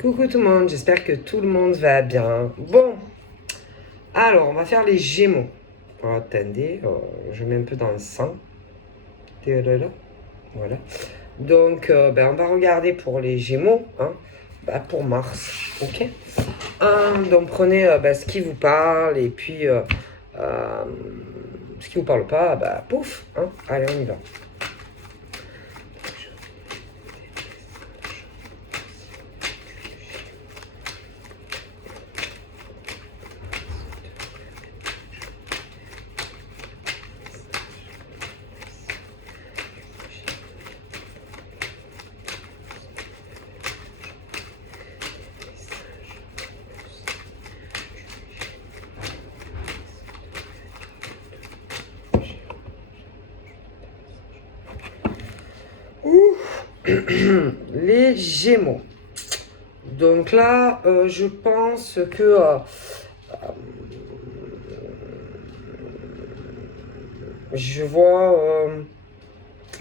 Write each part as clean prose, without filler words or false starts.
Coucou tout le monde, j'espère que tout le monde va bien. Bon, alors on va faire les Gémeaux. Attendez, je mets un peu dans le sang. Voilà. Donc, on va regarder pour les Gémeaux, hein, pour Mars, ok. Donc prenez ce qui vous parle et puis ce qui vous parle pas, pouf, hein. Allez, on y va. Les Gémeaux. Donc là, je pense que je vois.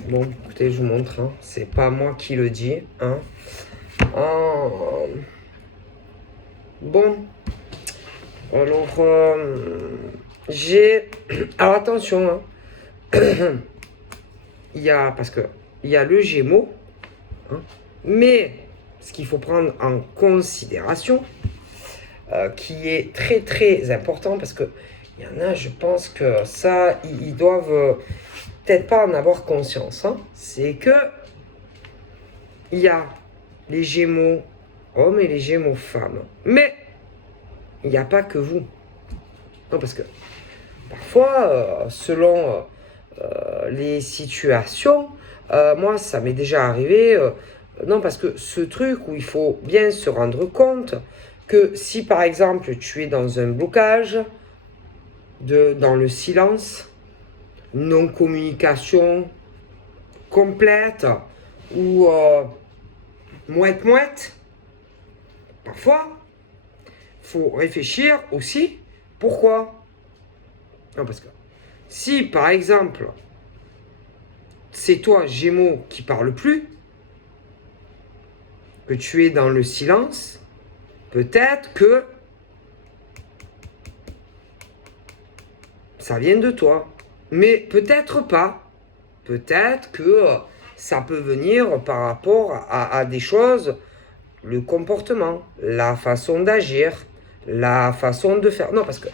Bon, écoutez, je vous montre. Hein, c'est pas moi qui le dis. Hein. Bon. Alors, j'ai. Alors attention. Hein. Il y a. Parce que. Il y a le Gémeaux. Hein, mais ce qu'il faut prendre en considération, qui est très très important, parce que il y en a, je pense que ça, ils doivent peut-être pas en avoir conscience. Hein, c'est que il y a les Gémeaux hommes et les Gémeaux femmes. Mais il n'y a pas que vous. Non, parce que parfois, selon les situations, moi, ça m'est déjà arrivé. Non, parce que ce truc où il faut bien se rendre compte que si, par exemple, tu es dans un blocage, dans le silence, non-communication complète, ou mouette-mouette, parfois, il faut réfléchir aussi pourquoi. Non, parce que si, par exemple, c'est toi, Gémeaux, qui parle plus, que tu es dans le silence, peut-être que ça vient de toi. Mais peut-être pas. Peut-être que ça peut venir par rapport à des choses, le comportement, la façon d'agir, la façon de faire. Non, parce que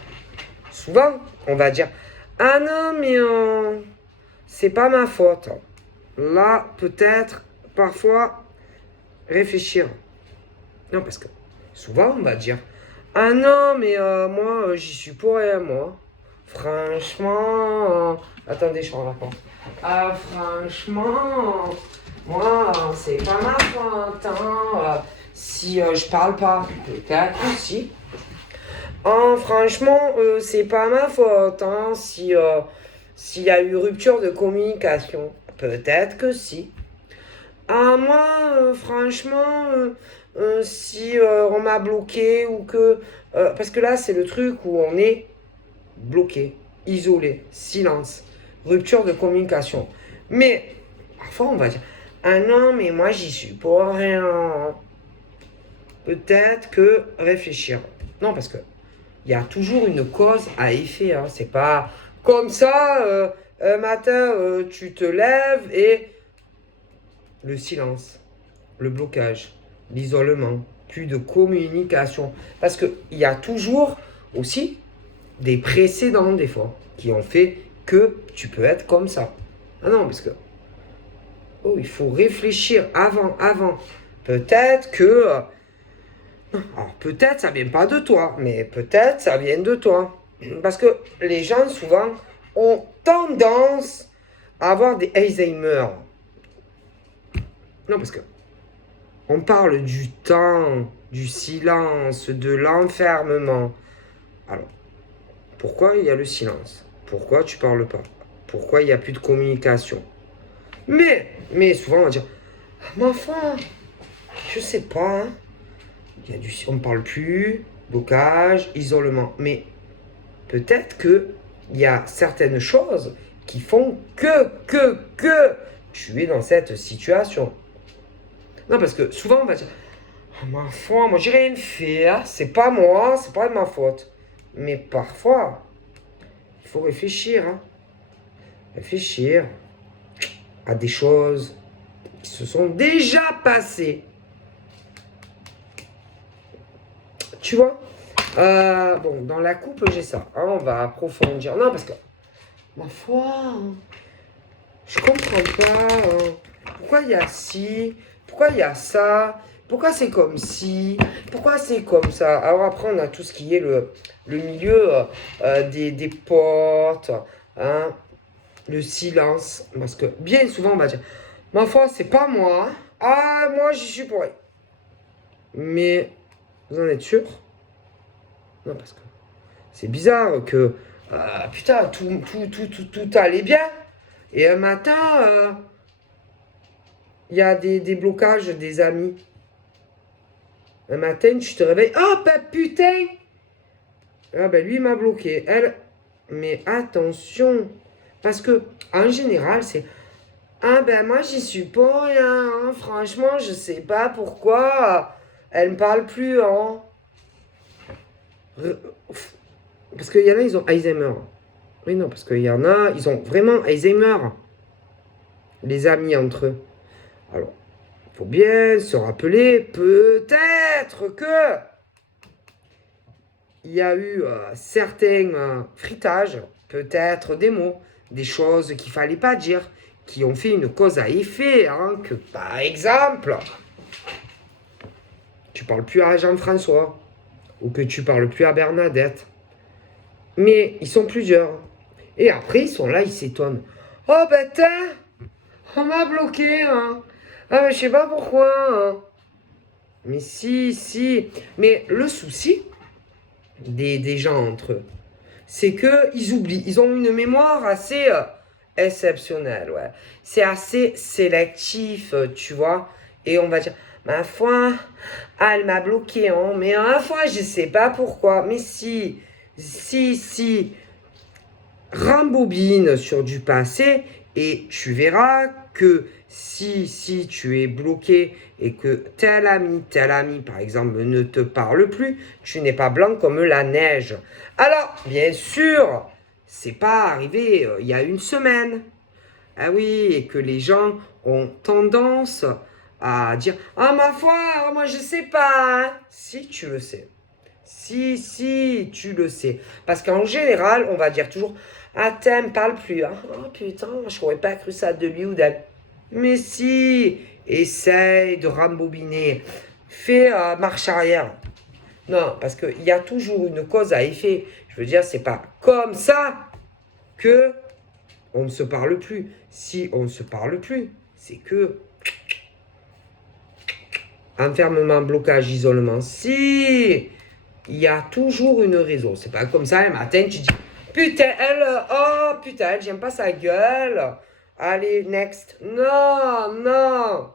souvent, on va dire, ah non, mais c'est pas ma faute. Là, peut-être, parfois, réfléchir. Non, parce que souvent, on va dire, ah non, mais moi, j'y suis pour rien, moi. Franchement, attendez, je suis en vacances. Ah, franchement, moi, c'est pas ma faute, hein. Si je parle pas, peut-être aussi. Franchement, c'est pas ma faute, hein. Si s'il y a eu rupture de communication, peut-être que si. Moi, franchement, si on m'a bloqué ou que... parce que là, c'est le truc où on est bloqué, isolé, silence, rupture de communication. Mais, parfois, on va dire, ah non, mais moi, j'y suis pour rien. Peut-être que réfléchir. Non, parce que il y a toujours une cause à effet. Hein. C'est pas comme ça, un matin, tu te lèves et le silence, le blocage, l'isolement, plus de communication. Parce qu'il y a toujours aussi des précédents, des fois, qui ont fait que tu peux être comme ça. Ah non, parce que il faut réfléchir avant. Peut-être que... alors peut-être ça vient pas de toi, mais peut-être ça vient de toi. Parce que les gens, souvent, ont tendance à avoir des Alzheimer. Non, parce que on parle du temps, du silence, de l'enfermement. Alors, pourquoi il y a le silence? Pourquoi tu parles pas? Pourquoi il n'y a plus de communication? Mais souvent on va dire, ah, ma foi, je sais pas. Hein. On ne parle plus, blocage, isolement. Mais peut-être que il y a certaines choses qui font que tu es dans cette situation. Non, parce que souvent on va dire, Ma foi, moi j'ai rien fait, hein. C'est pas moi, c'est pas de ma faute. Mais parfois, il faut réfléchir, hein. Réfléchir à des choses qui se sont déjà passées. Tu vois? Bon, dans la couple, j'ai ça. Hein, on va approfondir. Non, parce que, ma foi, hein, je comprends pas. Hein. Pourquoi il y a ci? Pourquoi il y a ça? Pourquoi c'est comme ci? Pourquoi c'est comme ça? Alors après, on a tout ce qui est le milieu des potes, hein, le silence. Parce que bien souvent, on va dire, ma foi, c'est pas moi. Ah, moi, j'y suis pour rien. Mais, vous en êtes sûr? Non, parce que c'est bizarre que, putain, tout allait bien. Et un matin, il y a des blocages des amis. Un matin, tu te réveilles. Oh, ben putain! Ah, ben lui, il m'a bloqué. Elle. Mais attention. Parce que, en général, c'est. Ah, ben moi, j'y suis pour rien. Hein. Franchement, je sais pas pourquoi. Elle me parle plus, hein. Parce qu'il y en a, ils ont Alzheimer. Oui, non, parce qu'il y en a, ils ont vraiment Alzheimer. Les amis entre eux. Alors, il faut bien se rappeler, peut-être que il y a eu certains fritages, peut-être des mots, des choses qu'il fallait pas dire, qui ont fait une cause à effet, hein, que par exemple, tu parles plus à Jean-François, ou que tu parles plus à Bernadette. Mais ils sont plusieurs. Et après, ils sont là, ils s'étonnent. Oh ben tiens, on m'a bloqué, hein. Ah mais je sais pas pourquoi, hein. Mais si. Mais le souci des gens entre eux, c'est qu'ils oublient. Ils ont une mémoire assez exceptionnelle, ouais. C'est assez sélectif, tu vois. Et on va dire, ma foi, elle m'a bloqué, hein. Mais ma foi, je sais pas pourquoi. Mais si. Rembobine sur du passé et tu verras que si tu es bloqué et que tel ami, par exemple, ne te parle plus, tu n'es pas blanc comme la neige. Alors, bien sûr, c'est pas arrivé il y a une semaine. Ah oui, et que les gens ont tendance à dire ah ma foi, moi je sais pas. Hein. Si tu le sais. Si, tu le sais. Parce qu'en général, on va dire toujours ah, t'aimes, parle plus. Hein. Oh putain, je n'aurais pas cru ça de lui ou d'elle. Mais si, essaye de rembobiner. Fais marche arrière. Non, parce qu'il y a toujours une cause à effet. Je veux dire, c'est pas comme ça que on ne se parle plus. Si on ne se parle plus, c'est que enfermement, blocage, isolement. Si, il y a toujours une raison. C'est pas comme ça, un matin, tu dis putain, elle, j'aime pas sa gueule. Allez, next. Non.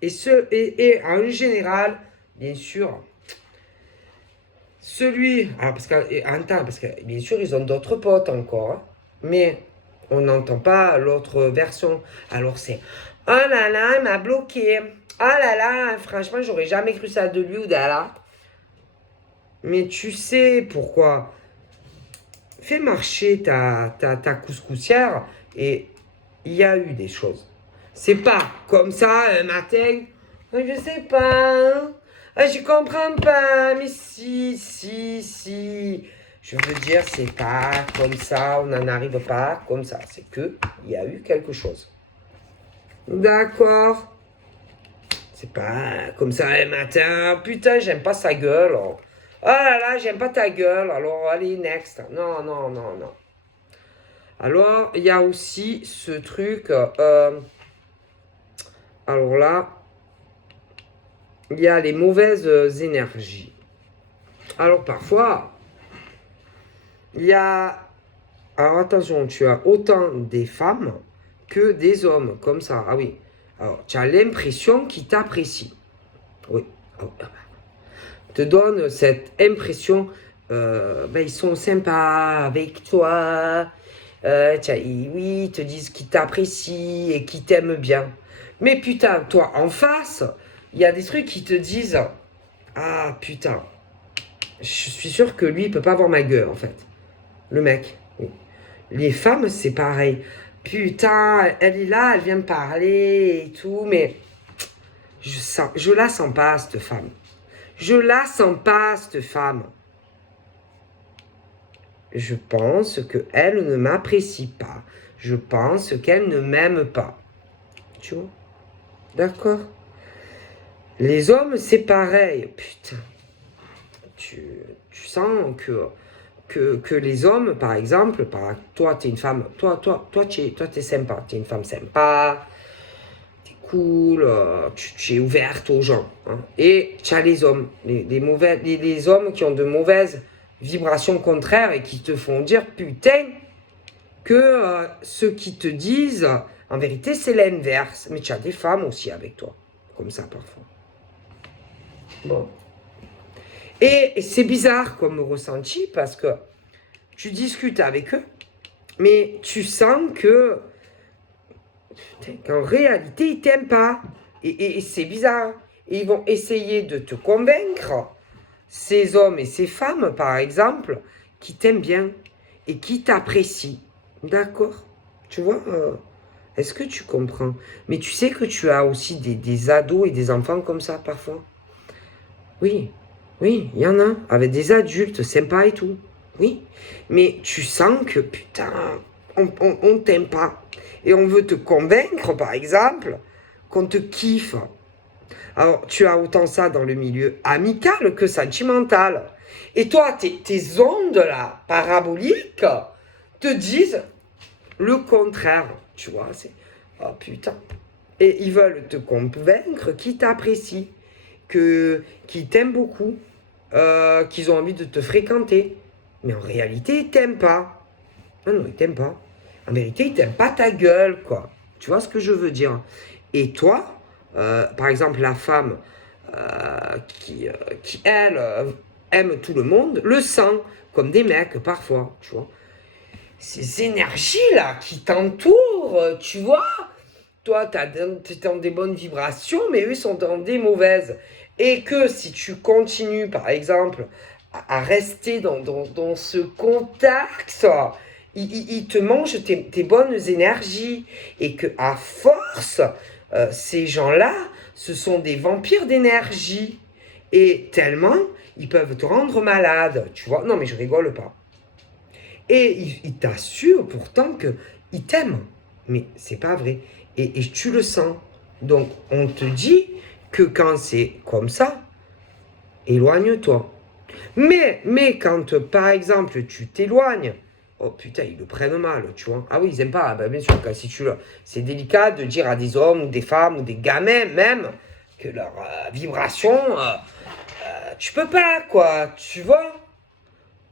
Et en général, bien sûr, parce que bien sûr, ils ont d'autres potes encore. Hein, mais on n'entend pas l'autre version. Alors c'est, oh là là, il m'a bloqué. Oh là là, franchement, j'aurais jamais cru ça de lui ou d'elle. Mais tu sais pourquoi? Fais marcher ta couscoussière et il y a eu des choses. C'est pas comme ça un matin. Je sais pas. Hein. Je comprends pas. Mais si. Je veux dire, c'est pas comme ça. On n'en arrive pas comme ça. C'est que il y a eu quelque chose. D'accord. C'est pas comme ça un matin. Putain, j'aime pas sa gueule. Oh là là, j'aime pas ta gueule. Alors allez, next. Non. Alors, il y a aussi ce truc. Alors là, il y a les mauvaises énergies. Alors parfois, il y a... Alors attention, tu as autant des femmes que des hommes, comme ça. Ah oui. Alors, tu as l'impression qu'ils t'apprécient. Oui. Te donne cette impression, ils sont sympas avec toi. Oui, ils te disent qu'ils t'apprécient et qu'ils t'aiment bien. Mais putain, toi, en face, il y a des trucs qui te disent, ah putain, je suis sûr que lui, il peut pas avoir ma gueule, en fait. Le mec. Oui. Les femmes, c'est pareil. Putain, elle est là, elle vient me parler et tout, mais je la sens pas, cette femme. Je la sens pas, cette femme. Je pense qu'elle ne m'apprécie pas. Je pense qu'elle ne m'aime pas. Tu vois? D'accord? Les hommes, c'est pareil. Putain. Tu sens que les hommes, par exemple, toi, t'es une femme, toi, t'es sympa, t'es une femme sympa, t'es cool, tu es ouverte aux gens. Hein. Et tu as les hommes, les hommes qui ont de mauvaises vibrations contraires et qui te font dire, putain, que ceux qui te disent, en vérité, c'est l'inverse. Mais tu as des femmes aussi avec toi, comme ça parfois. Bon. Et c'est bizarre comme ressenti parce que tu discutes avec eux, mais tu sens qu'en réalité, ils t'aiment pas. Et c'est bizarre. Et ils vont essayer de te convaincre, ces hommes et ces femmes, par exemple, qui t'aiment bien et qui t'apprécient. D'accord? Tu vois est-ce que tu comprends? Mais tu sais que tu as aussi des ados et des enfants comme ça, parfois? Oui, oui, il y en a, avec des adultes sympas et tout. Oui, mais tu sens que, putain, on t'aime pas. Et on veut te convaincre, par exemple, qu'on te kiffe. Alors, tu as autant ça dans le milieu amical que sentimental. Et toi, tes ondes, là, paraboliques, te disent le contraire. Tu vois, c'est... Oh, putain. Et ils veulent te convaincre qu'ils t'apprécient, qu'ils t'aiment beaucoup, qu'ils ont envie de te fréquenter. Mais en réalité, ils t'aiment pas. Non, non, ils t'aiment pas. En vérité, ils t'aiment pas ta gueule, quoi. Tu vois ce que je veux dire? Et toi, par exemple, la femme qui elle, aime tout le monde, le sent, comme des mecs, parfois, tu vois. Ces énergies-là qui t'entourent, tu vois. Toi, tu es dans des bonnes vibrations, mais eux, ils sont dans des mauvaises. Et que si tu continues, par exemple, à rester dans ce contact, ils te mangent tes bonnes énergies. Et que à force, ces gens-là, ce sont des vampires d'énergie. Et tellement, ils peuvent te rendre malade. Tu vois? Non, mais je rigole pas. Et ils t'assurent pourtant qu'ils t'aiment. Mais c'est pas vrai. Et tu le sens. Donc, on te dit que quand c'est comme ça, éloigne-toi. Mais quand, par exemple, tu t'éloignes, oh putain, ils le prennent mal, tu vois. Ah oui, ils aiment pas. Ben, bien sûr, quand si tu c'est délicat de dire à des hommes ou des femmes ou des gamins même que leur vibration, tu peux pas, quoi, tu vois.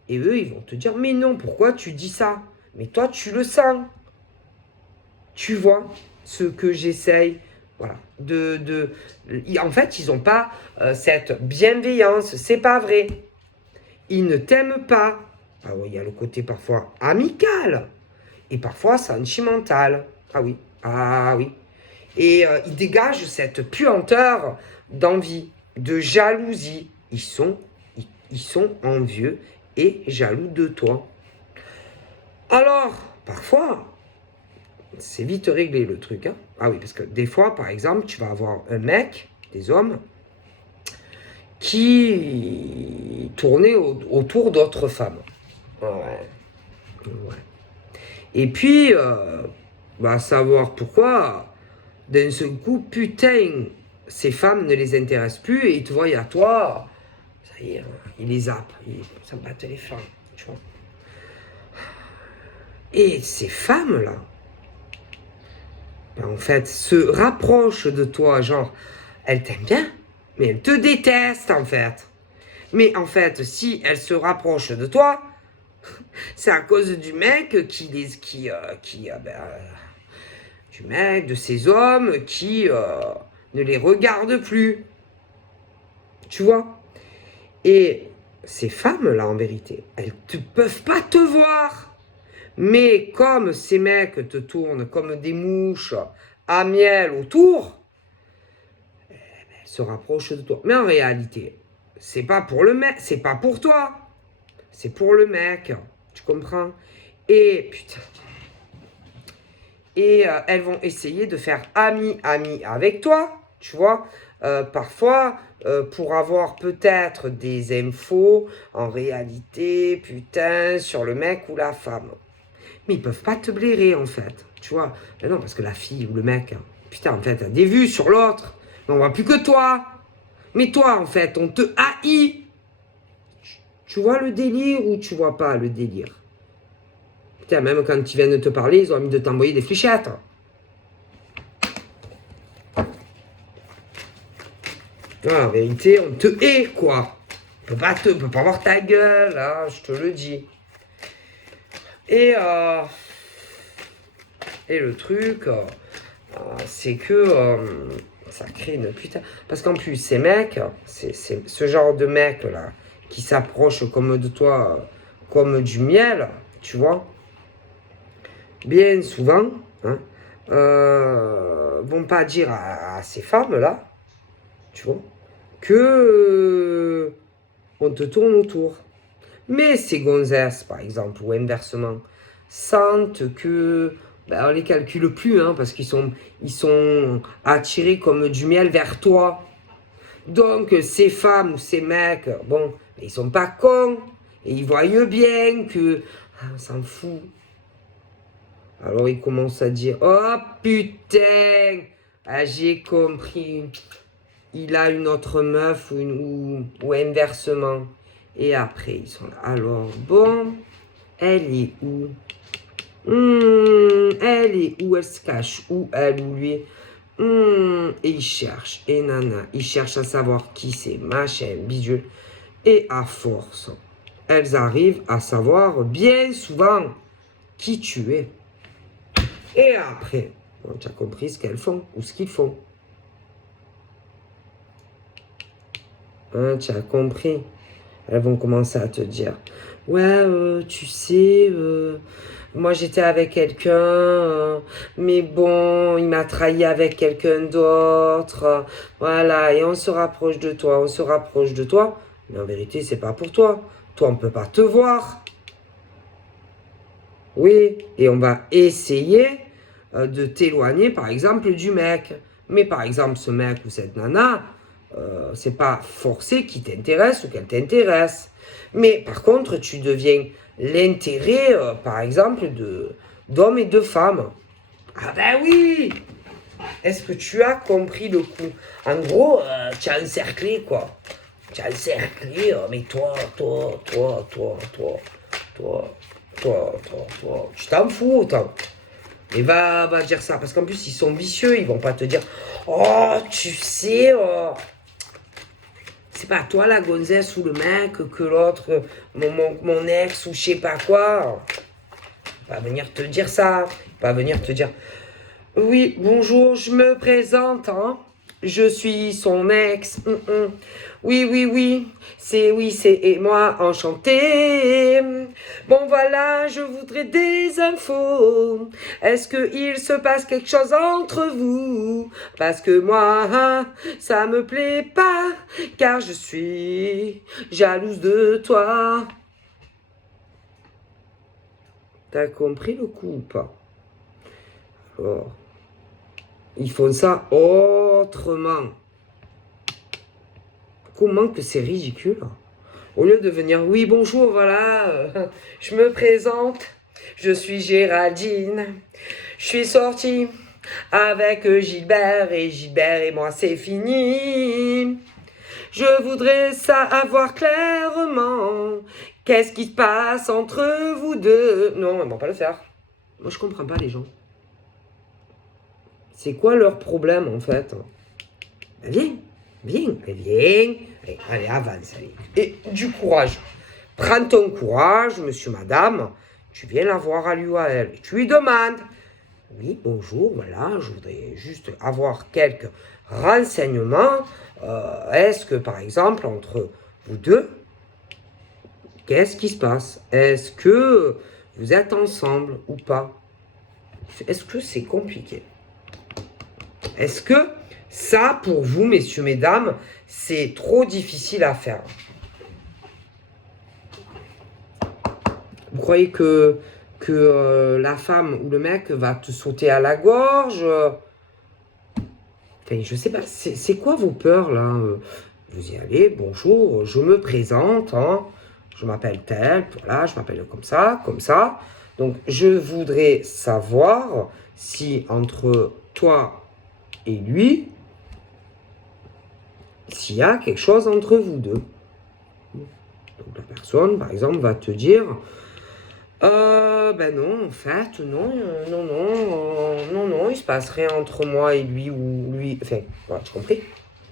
Et eux, ils vont te dire, mais non, pourquoi tu dis ça? Mais toi, tu le sens. Tu vois ce que j'essaye, voilà, en fait, ils n'ont pas cette bienveillance, c'est pas vrai. Ils ne t'aiment pas. Ah oui, il y a le côté parfois amical et parfois sentimental. Ah oui, ah oui. Et ils dégagent cette puanteur d'envie, de jalousie. Ils sont envieux et jaloux de toi. Alors, parfois, c'est vite réglé le truc. Hein. Ah oui, parce que des fois, par exemple, tu vas avoir un mec, des hommes, qui tournait autour d'autres femmes. Ouais. Ouais. Et puis, savoir pourquoi, d'un seul coup, putain, ces femmes ne les intéressent plus et ils te voient à toi, ça y est, ils les zappent, ça me batte les femmes, tu vois. Et ces femmes-là, en fait, se rapprochent de toi, genre, elles t'aiment bien, mais elles te détestent, en fait. Mais en fait, si elles se rapprochent de toi, c'est à cause du mec du mec, de ces hommes qui ne les regardent plus. Tu vois? Et ces femmes-là, en vérité, elles ne peuvent pas te voir. Mais comme ces mecs te tournent comme des mouches à miel autour, elles se rapproche de toi. Mais en réalité, c'est pas pour le mec, c'est pas pour toi. C'est pour le mec. Tu comprends? Et putain. Et elles vont essayer de faire ami avec toi, tu vois. Parfois, pour avoir peut-être des infos, en réalité, putain, sur le mec ou la femme. Mais ils peuvent pas te blairer, en fait, tu vois. Mais non, parce que la fille ou le mec, putain, en fait, a des vues sur l'autre. Mais on voit plus que toi. Mais toi, en fait, on te haït. Tu vois le délire ou tu vois pas le délire? Putain, même quand ils viennent de te parler, ils ont envie de t'envoyer des fléchettes. En vérité, on te hait, quoi. On peut pas voir ta gueule, là, je te le dis. Et le truc, c'est que ça crée une putain... Parce qu'en plus, ces mecs, c'est ce genre de mecs, là, qui s'approchent comme de toi, comme du miel, tu vois, bien souvent, hein, vont pas dire à ces femmes-là, tu vois, que on te tourne autour. Mais ces gonzesses, par exemple, ou inversement, sentent que ben, on les calcule plus, hein, parce ils sont attirés comme du miel vers toi. Donc ces femmes ou ces mecs, bon, ils sont pas cons et ils voient bien que on s'en fout. Alors ils commencent à dire oh putain, ah, j'ai compris. Il a une autre meuf ou inversement. Et après, ils sont là. Alors, bon, elle est où? Elle est où? Elle se cache où? Elle ou lui? Et ils cherchent. Et nana, ils cherchent à savoir qui c'est, machin, bidule. Et à force, elles arrivent à savoir bien souvent qui tu es. Et après, bon, tu as compris ce qu'elles font ou ce qu'ils font. Hein, tu as compris. Elles vont commencer à te dire ouais, tu sais, moi j'étais avec quelqu'un, mais bon, il m'a trahi avec quelqu'un d'autre, voilà, et on se rapproche de toi, on se rapproche de toi, mais en vérité, c'est pas pour toi. Toi, on peut pas te voir. Oui, et on va essayer de t'éloigner, par exemple, du mec. Mais par exemple, ce mec ou cette nana, c'est pas forcé qu'il t'intéresse ou qu'elle t'intéresse. Mais par contre, tu deviens l'intérêt, par exemple, d'hommes et de femmes. Ah ben oui! Est-ce que tu as compris le coup? En gros, tu as encerclé, quoi. Tu as encerclé, mais toi, tu t'en fous autant. Et va dire ça, parce qu'en plus, ils sont vicieux, ils vont pas te dire oh, tu sais, c'est pas toi la gonzesse ou le mec que l'autre, mon ex ou je sais pas quoi. Il va pas venir te dire ça. Il va venir te dire oui, bonjour, je me présente, hein. Je suis son ex. Oui, c'est moi, enchanté. Bon, voilà, je voudrais des infos. Est-ce qu'il se passe quelque chose entre vous? Parce que moi, ça me plaît pas, car je suis jalouse de toi. T'as compris le coup ou pas? Alors, ils font ça autrement. Comment que c'est ridicule? Au lieu de venir, oui, bonjour, voilà, je me présente, je suis Géraldine, je suis sortie avec Gilbert et moi c'est fini. Je voudrais savoir clairement qu'est-ce qui se passe entre vous deux. Non, ils vont pas le faire. Moi je comprends pas les gens. C'est quoi leur problème en fait? Viens, allez, avance, allez. Et du courage. Prends ton courage, monsieur, madame. Tu viens la voir à lui ou à elle. Tu lui demandes. Oui, bonjour, voilà, je voudrais juste avoir quelques renseignements. Est-ce que, par exemple, entre vous deux, qu'est-ce qui se passe? Est-ce que vous êtes ensemble ou pas? Est-ce que c'est compliqué? Est-ce que Ça, pour vous, messieurs, mesdames, c'est trop difficile à faire. Vous croyez que la femme ou le mec va te sauter à la gorge? Enfin, je sais pas, c'est quoi vos peurs là? Vous y allez, bonjour, je me présente, hein, je m'appelle tel, voilà, je m'appelle comme ça, comme ça. Donc, je voudrais savoir si entre toi et lui, s'il y a quelque chose entre vous deux. Donc, la personne, par exemple, va te dire, ben non, en fait, non, il se passe rien entre moi et lui ou lui, enfin, voilà, tu compris?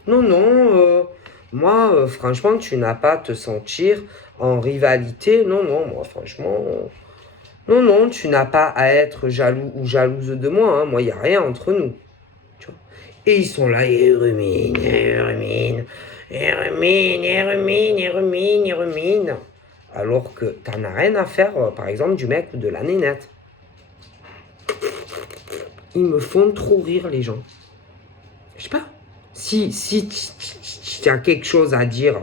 Non, moi, franchement, tu n'as pas à te sentir en rivalité. Non, moi, franchement, non, tu n'as pas à être jaloux ou jalouse de moi. Hein. Moi, il n'y a rien entre nous. Tu vois. Et ils sont là, et rumine. Alors que tu n'en as rien à faire, par exemple, du mec ou de la nénette. Ils me font trop rire, les gens. Je sais pas. Si tu as quelque chose à dire,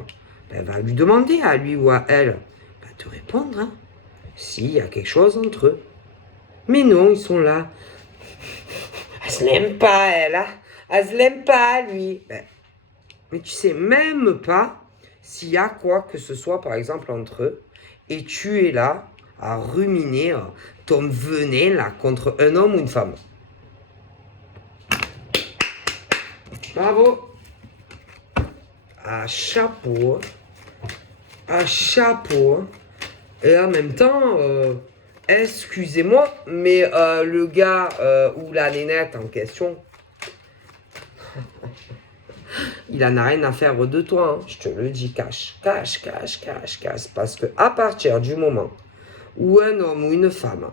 ben, va lui demander à lui ou à elle. Va te répondre, hein. S'il y a quelque chose entre eux. Mais non, ils sont là. Elle se l'aime pas, elle, hein. Elle se l'aime pas, lui. Ben, mais tu sais même pas s'il y a quoi que ce soit, par exemple, entre eux. Et tu es là à ruminer ton venin, là, contre un homme ou une femme. Bravo. À chapeau. À chapeau. Et en même temps, excusez-moi, mais le gars ou la nénette en question, il en a rien à faire de toi, hein. Je te le dis, cache. Parce que à partir du moment où un homme ou une femme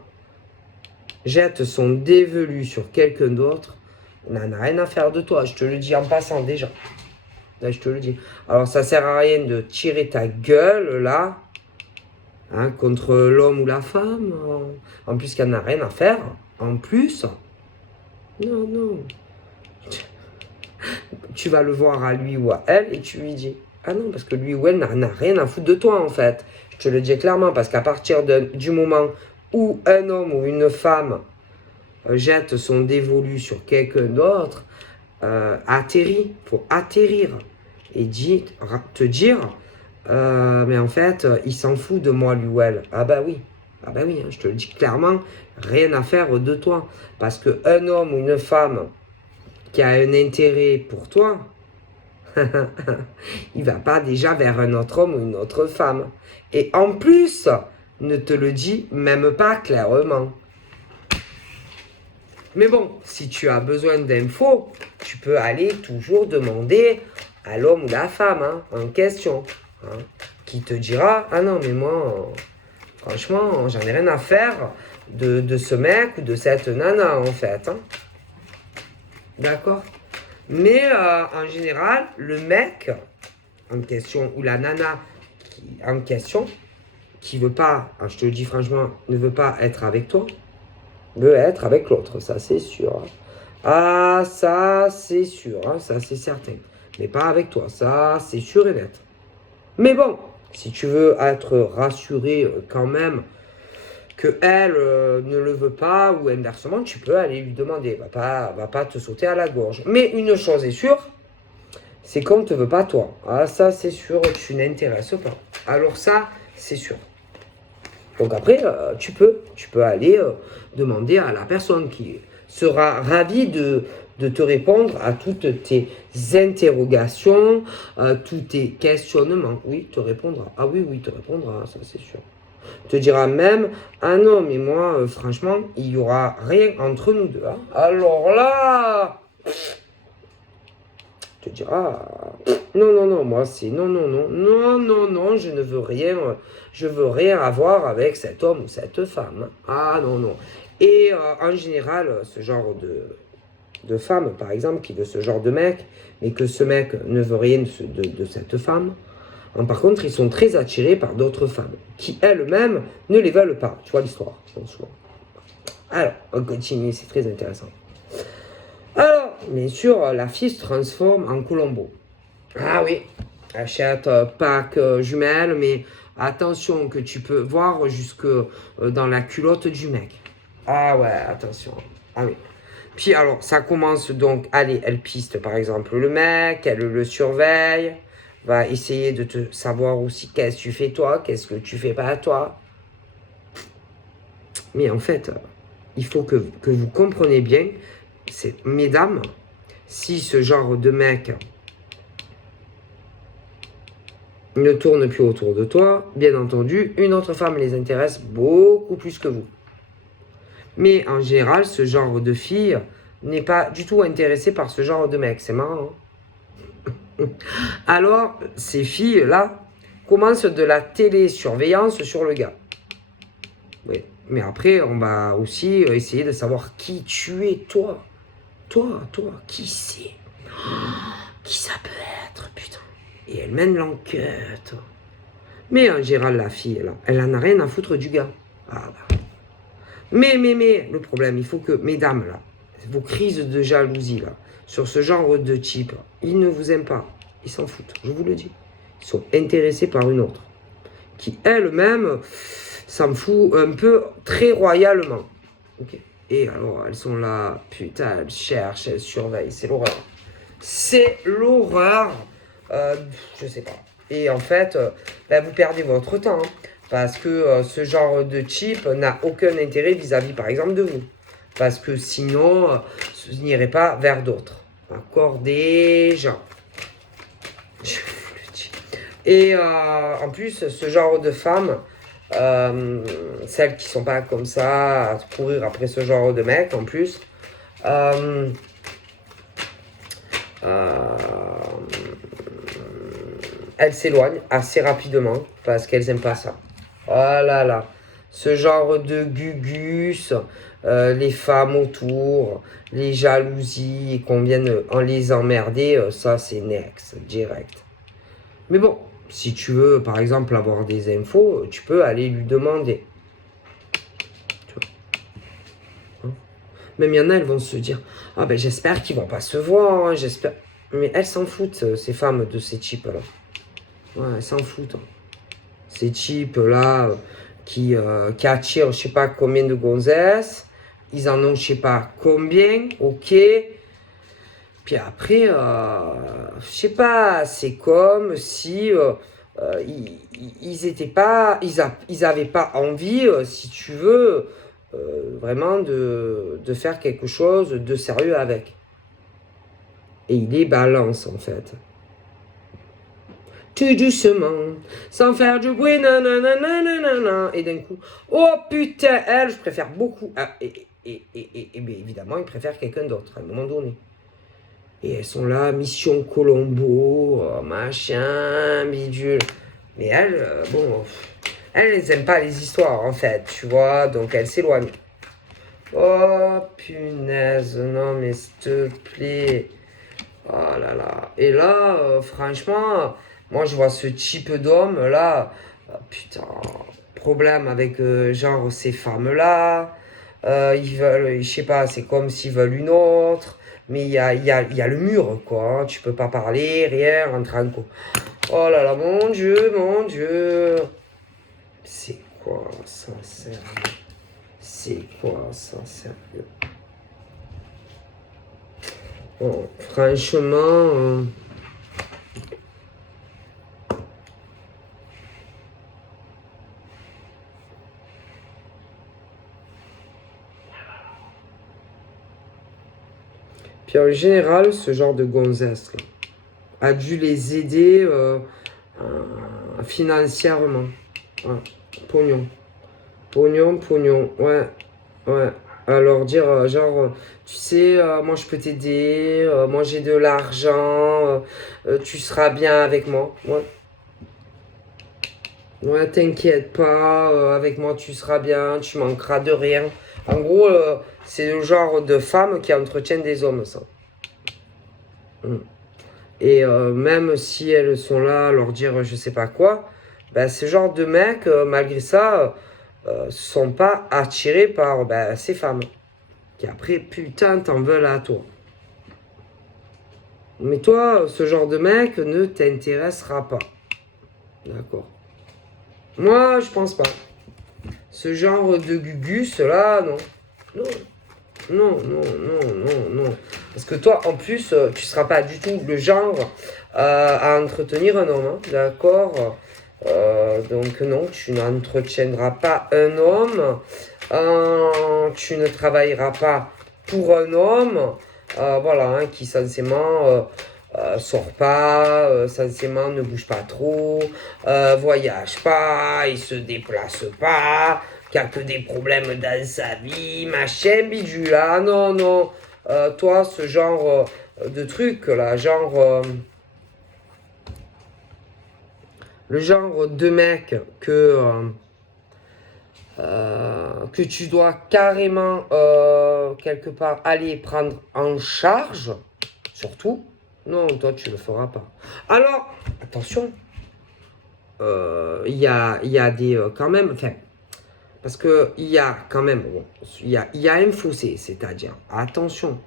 jette son dévolu sur quelqu'un d'autre, il n'en a rien à faire de toi. Je te le dis en passant déjà. Là, je te le dis. Alors, ça sert à rien de tirer ta gueule, là, hein, contre l'homme ou la femme. En plus, qu'il n'y en a rien à faire. En plus, non. Tu vas le voir à lui ou à elle et tu lui dis, ah non, parce que lui ou elle n'a rien à foutre de toi, en fait. Je te le dis clairement, parce qu'à partir du moment où un homme ou une femme jette son dévolu sur quelqu'un d'autre, atterrit, faut atterrir et te dire, mais en fait, il s'en fout de moi, lui ou elle. Ah bah oui, hein, je te le dis clairement, rien à faire de toi. Parce qu'un homme ou une femme qui a un intérêt pour toi, il va pas déjà vers un autre homme ou une autre femme. Et en plus, ne te le dit même pas clairement. Mais bon, si tu as besoin d'infos, tu peux aller toujours demander à l'homme ou la femme hein, en question, hein, qui te dira, ah non, mais moi, franchement, j'en ai rien à faire de ce mec ou de cette nana, en fait. Hein. D'accord? Mais en général, le mec en question ou la nana en question, qui veut pas, hein, je te le dis franchement, ne veut pas être avec toi, veut être avec l'autre, ça c'est sûr. Ah, ça c'est sûr, hein, ça c'est certain. Mais pas avec toi, ça c'est sûr et net. Mais bon, si tu veux être rassuré quand même que elle ne le veut pas ou inversement, tu peux aller lui demander. Va pas te sauter à la gorge. Mais une chose est sûre, c'est qu'on ne te veut pas toi. Ah, ça c'est sûr, tu n'intéresses pas. Alors ça, c'est sûr. Donc après, tu peux aller demander à la personne qui sera ravie de te répondre à toutes tes interrogations, à tous tes questionnements. Oui, te répondra. Ah oui, te répondra, ça c'est sûr. Te dira même, ah non, mais moi, franchement, il n'y aura rien entre nous deux. Hein. Alors là, te dira, non, moi c'est non, je ne veux rien, je veux rien avoir avec cet homme ou cette femme. Ah non. Et en général, ce genre de femme, par exemple, qui veut ce genre de mec, mais que ce mec ne veut rien de cette femme, par contre, ils sont très attirés par d'autres femmes, qui elles-mêmes ne les veulent pas. Tu vois l'histoire, souvent. Alors, on continue, c'est très intéressant. Alors, bien sûr, la fille se transforme en Colombo. Ah oui, achète pack jumelle, mais attention que tu peux voir jusque dans la culotte du mec. Ah ouais, attention. Ah oui. Puis alors, ça commence donc, allez, elle piste par exemple le mec, elle le surveille, va essayer de te savoir aussi qu'est-ce que tu fais toi, qu'est-ce que tu fais pas toi. Mais en fait, il faut que vous compreniez bien, c'est, mesdames, si ce genre de mec ne tourne plus autour de toi, bien entendu, une autre femme les intéresse beaucoup plus que vous. Mais en général, ce genre de fille n'est pas du tout intéressée par ce genre de mec. C'est marrant. Hein. Alors, ces filles-là commencent de la télésurveillance sur le gars. Oui. Mais après, on va aussi essayer de savoir qui tu es, toi. Toi, qui c'est? Qui ça peut être, putain? Et elle mène l'enquête. Mais en général, la fille, là, elle en a rien à foutre du gars. Ah bah. Mais, le problème, il faut que, mesdames, là, vos crises de jalousie, là, sur ce genre de type, ils ne vous aiment pas. Ils s'en foutent, je vous le dis. Ils sont intéressés par une autre. Qui, elle-même, s'en fout un peu très royalement. Ok. Et alors, elles sont là, putain, elles cherchent, elles surveillent. C'est l'horreur. C'est l'horreur. Je sais pas. Et en fait, vous perdez votre temps. Hein, parce que ce genre de type n'a aucun intérêt vis-à-vis, par exemple, de vous. Parce que sinon, vous n'irez pas vers d'autres. Encore déjà. Je vous le dis. Et en plus, ce genre de femmes, celles qui sont pas comme ça, à courir après ce genre de mec, en plus, elles s'éloignent assez rapidement parce qu'elles n'aiment pas ça. Oh là là, ce genre de gugus, les femmes autour, les jalousies, qu'on vienne en les emmerder, ça c'est next, direct. Mais bon, si tu veux par exemple avoir des infos, tu peux aller lui demander. Tu vois, hein. Même il y en a, elles vont se dire, ah ben j'espère qu'ils vont pas se voir, hein, j'espère. Mais elles s'en foutent, ces femmes de ces types-là. Ouais, elles s'en foutent. Hein. Ces types-là qui attirent je sais pas combien de gonzesses. Ils en ont je sais pas combien, ok. Puis après, je sais pas, c'est comme si ils étaient pas, ils avaient pas envie, si tu veux, vraiment de faire quelque chose de sérieux avec. Et il les balance en fait. Tout doucement, sans faire du bruit, nanana, et d'un coup, oh putain, elle, je préfère beaucoup. Ah, et bien évidemment, il préfère quelqu'un d'autre à un moment donné. Et elles sont là, mission Colombo, machin, bidule. Mais elles, bon, elles n'aiment pas les histoires en fait, tu vois, donc elles s'éloignent. Oh punaise, non mais s'il te plaît. Oh là là. Et là, franchement, moi je vois ce type d'homme là, putain, problème avec genre ces femmes-là. Ils veulent, je sais pas, c'est comme s'ils veulent une autre. Mais il y a le mur, quoi. Hein, tu peux pas parler, rien, rentrer en co. Oh là là, mon Dieu, mon Dieu. C'est quoi ça, sérieux? C'est quoi ça, sérieux? Bon, franchement... Puis en général, ce genre de gonzesse là, a dû les aider financièrement. Ouais. Pognon. Pognon. Ouais. Ouais. Alors dire, genre, tu sais, moi je peux t'aider, moi j'ai de l'argent, tu seras bien avec moi. Ouais. Ouais, t'inquiète pas, avec moi tu seras bien, tu manqueras de rien. En gros, c'est le genre de femmes qui entretiennent des hommes, ça. Mm. Et même si elles sont là à leur dire je sais pas quoi, ben, ce genre de mecs, malgré ça, sont pas attirés par ces femmes. Qui après, putain, t'en veulent à toi. Mais toi, ce genre de mec ne t'intéressera pas. D'accord. Moi, je pense pas. Ce genre de gugus, là, non. Non. Non, non, non, non, non. Parce que toi, en plus, tu seras pas du tout le genre à entretenir un homme, hein, d'accord. Donc non, tu n'entretiendras pas un homme. Tu ne travailleras pas pour un homme. Voilà, hein, qui censément sort pas, censément ne bouge pas trop, voyage pas, il se déplace pas, qui a que des problèmes dans sa vie, machin, bidule. Ah non, non. Toi, ce genre de truc, là, genre. Le genre de mec que tu dois carrément, quelque part, aller prendre en charge, surtout. Non, toi, tu le feras pas. Alors, attention, il y a des, quand même, enfin, parce que il y a quand même, bon, il y a un fossé, c'est-à-dire, attention,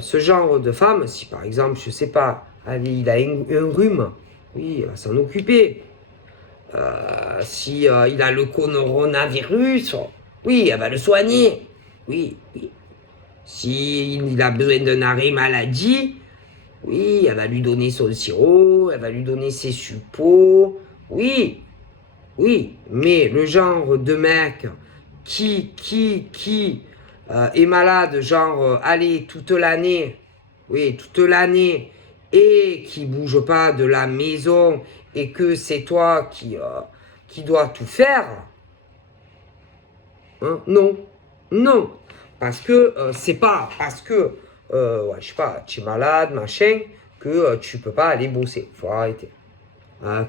ce genre de femme, si par exemple, je sais pas, allez, il a un rhume, oui, il va s'en occuper. Si il a le coronavirus, oui, elle va le soigner. Oui, oui. Si il a besoin d'un arrêt maladie, oui, elle va lui donner son sirop, elle va lui donner ses suppos. Oui, oui, mais le genre de mec qui est malade, genre, allez, toute l'année, oui, toute l'année, et qui bouge pas de la maison, et que c'est toi qui dois tout faire, hein, non, non. Parce que c'est pas parce que, ouais, je sais pas, tu es malade, machin, que tu peux pas aller bosser. Faut arrêter.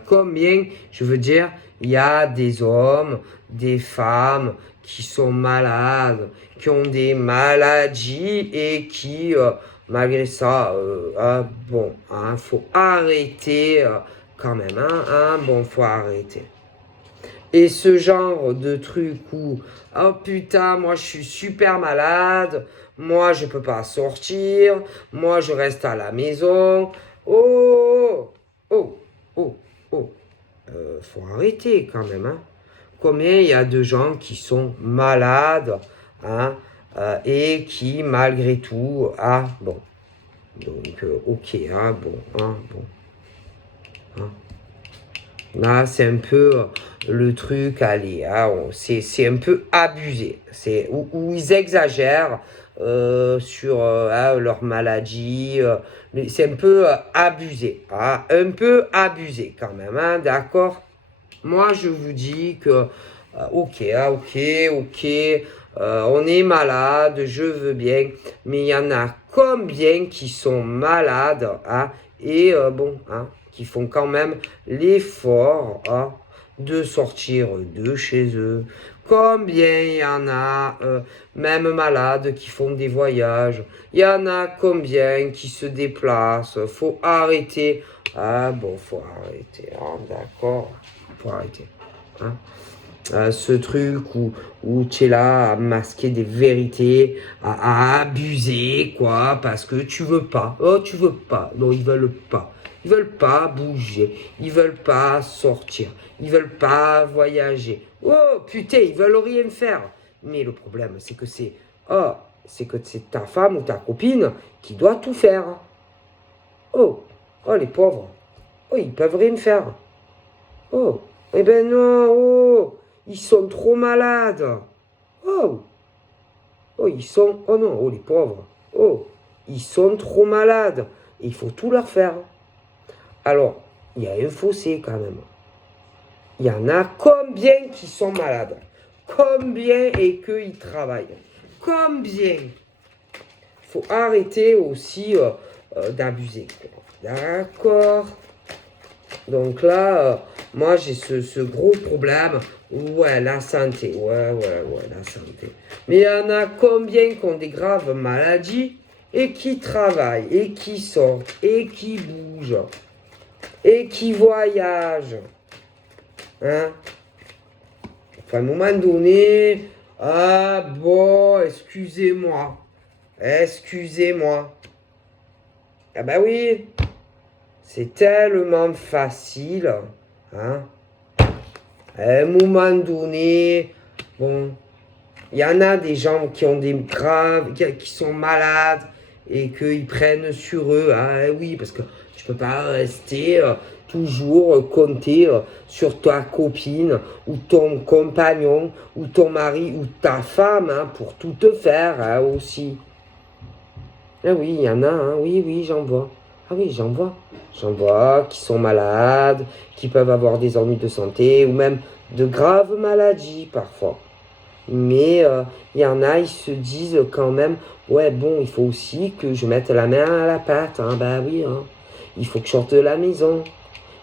Combien, je veux dire, il y a des hommes, des femmes qui sont malades, qui ont des maladies et qui, malgré ça, bon, faut arrêter quand même, bon, faut arrêter. Et ce genre de truc où, oh putain, moi je suis super malade, moi je peux pas sortir, moi je reste à la maison. Oh, oh, oh, oh. Faut arrêter quand même, hein. Combien il y a de gens qui sont malades, hein, et qui malgré tout, bon. Donc, ok, bon, bon. Hein. Là, c'est un peu le truc, allez, c'est un peu abusé. C'est où ils exagèrent sur leur maladie. C'est un peu abusé. Un peu abusé quand même, hein, d'accord? Moi, je vous dis que, ok, ok, on est malade, je veux bien, mais il y en a combien qui sont malades, hein, et bon, hein, qui font quand même l'effort de sortir de chez eux. Combien il y en a, même malades, qui font des voyages. Il y en a combien qui se déplacent. Faut arrêter. Bon, faut arrêter. D'accord. Faut arrêter. Hein. Ce truc où tu es là à masquer des vérités, à abuser, quoi, parce que tu veux pas. Oh, tu veux pas. Non, ils veulent pas. Ils veulent pas bouger. Ils veulent pas sortir. Ils veulent pas voyager. Oh, putain, ils veulent rien faire. Mais le problème, c'est que c'est ta femme ou ta copine qui doit tout faire. Oh, oh, les pauvres. Oh, ils peuvent rien faire. Oh, eh ben non, oh, ils sont trop malades. Oh, oh, oh non, oh, les pauvres. Oh, ils sont trop malades. Il faut tout leur faire. Alors, il y a un fossé quand même. Il y en a combien qui sont malades? Combien et qu'ils travaillent? Combien? Faut arrêter aussi d'abuser. D'accord? Donc là, moi j'ai ce gros problème. Ouais, la santé. Ouais, la santé. Mais il y en a combien qui ont des graves maladies et qui travaillent, et qui sortent, et qui bougent, et qui voyagent. Hein? Enfin, à un moment donné, bon, excusez-moi. Excusez-moi. Ah bah oui, c'est tellement facile. Hein. À un moment donné, bon, il y en a des gens qui ont des graves, qui sont malades et qu'ils prennent sur eux. Ah oui, parce que tu peux pas rester toujours compter sur ta copine ou ton compagnon ou ton mari ou ta femme hein, pour tout te faire hein, aussi. Ah oui, il y en a, hein, oui, oui, j'en vois. Ah oui, j'en vois. J'en vois qui sont malades, qui peuvent avoir des ennuis de santé ou même de graves maladies parfois. Mais il y en a, ils se disent quand même, ouais, bon, il faut aussi que je mette la main à la pâte. Hein, bah oui, hein. Il faut que je sorte de la maison.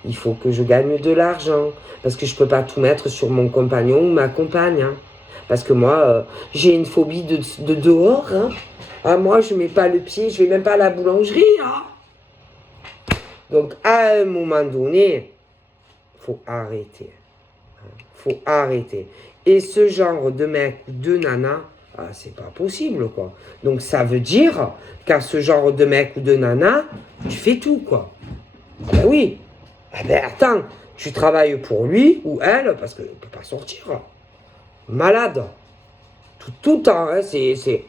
Il faut que je gagne de l'argent. Parce que je ne peux pas tout mettre sur mon compagnon ou ma compagne. Hein. Parce que moi, j'ai une phobie de dehors. Hein. Ah, moi, je ne mets pas le pied, je ne vais même pas à la boulangerie. Hein. Donc, à un moment donné, il faut arrêter. Faut arrêter. Et ce genre de mec, de nana, ah, c'est pas possible, quoi. Donc ça veut dire qu'à ce genre de mec ou de nana, tu fais tout, quoi. Ah ben oui. Ah ben attends, tu travailles pour lui ou elle, parce qu'il ne peut pas sortir. Malade. Tout le temps, hein, c'est...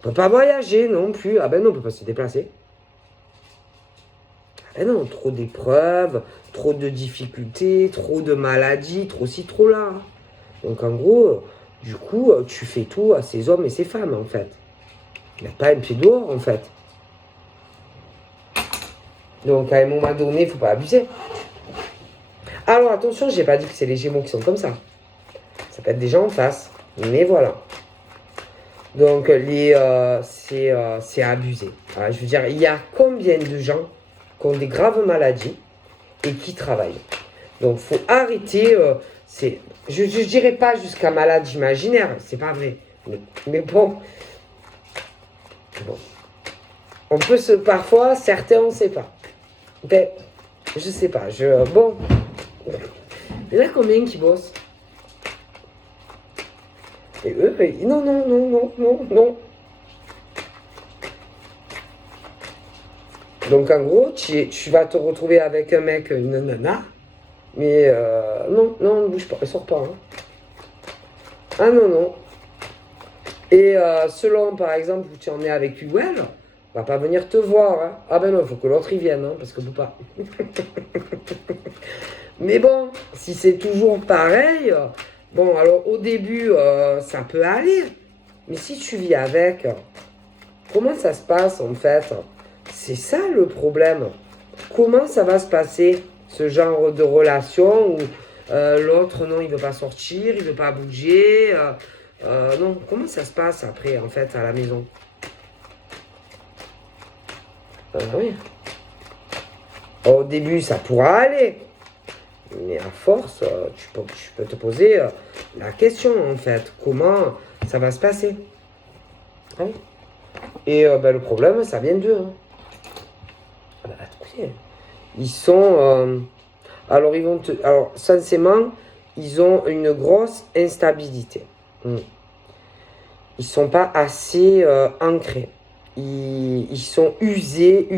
On peut pas voyager non plus. Ah ben non, on peut pas se déplacer. Ah ben non, trop d'épreuves, trop de difficultés, trop de maladies, trop ci, trop là. Donc en gros, du coup, tu fais tout à ces hommes et ces femmes, en fait. Il n'y a pas un pied dehors, en fait. Donc à un moment donné, il ne faut pas abuser. Alors attention, je n'ai pas dit que c'est les Gémeaux qui sont comme ça. Ça peut être des gens en face. Mais voilà. Donc c'est abusé. Voilà, je veux dire, il y a combien de gens qui ont des graves maladies et qui travaillent. Donc il faut arrêter. Je ne dirais pas jusqu'à maladie imaginaire, c'est pas vrai. Mais bon. On peut parfois, certains, on ne sait pas. Ben, je sais pas. Bon. Il y en a combien qui bossent? Et eux, non, non, non, non, non, non. Donc en gros, tu vas te retrouver avec un mec, une nana. Mais non, non, ne bouge pas, elle sort pas. Hein. Ah non, non. Et selon, par exemple, où tu en es avec lui ou elle, va pas venir te voir. Hein. Ah ben non, il faut que l'autre y vienne, hein, parce que vous pas. Mais bon, si c'est toujours pareil, bon, alors au début, ça peut aller. Mais si tu vis avec, comment ça se passe en fait? C'est ça le problème. Comment ça va se passer, ce genre de relation où l'autre, non, il ne veut pas sortir, il ne veut pas bouger non, comment ça se passe après, en fait, à la maison? Oui. Au début, ça pourra aller. Mais à force, tu peux te poser la question, en fait. Comment ça va se passer? Ah oui. Et le problème, ça vient d'eux. Hein. Ah bah, écoutez, ils sont... alors, alors, sincèrement, ils ont une grosse instabilité. Ils sont pas assez ancrés. Ils sont usés.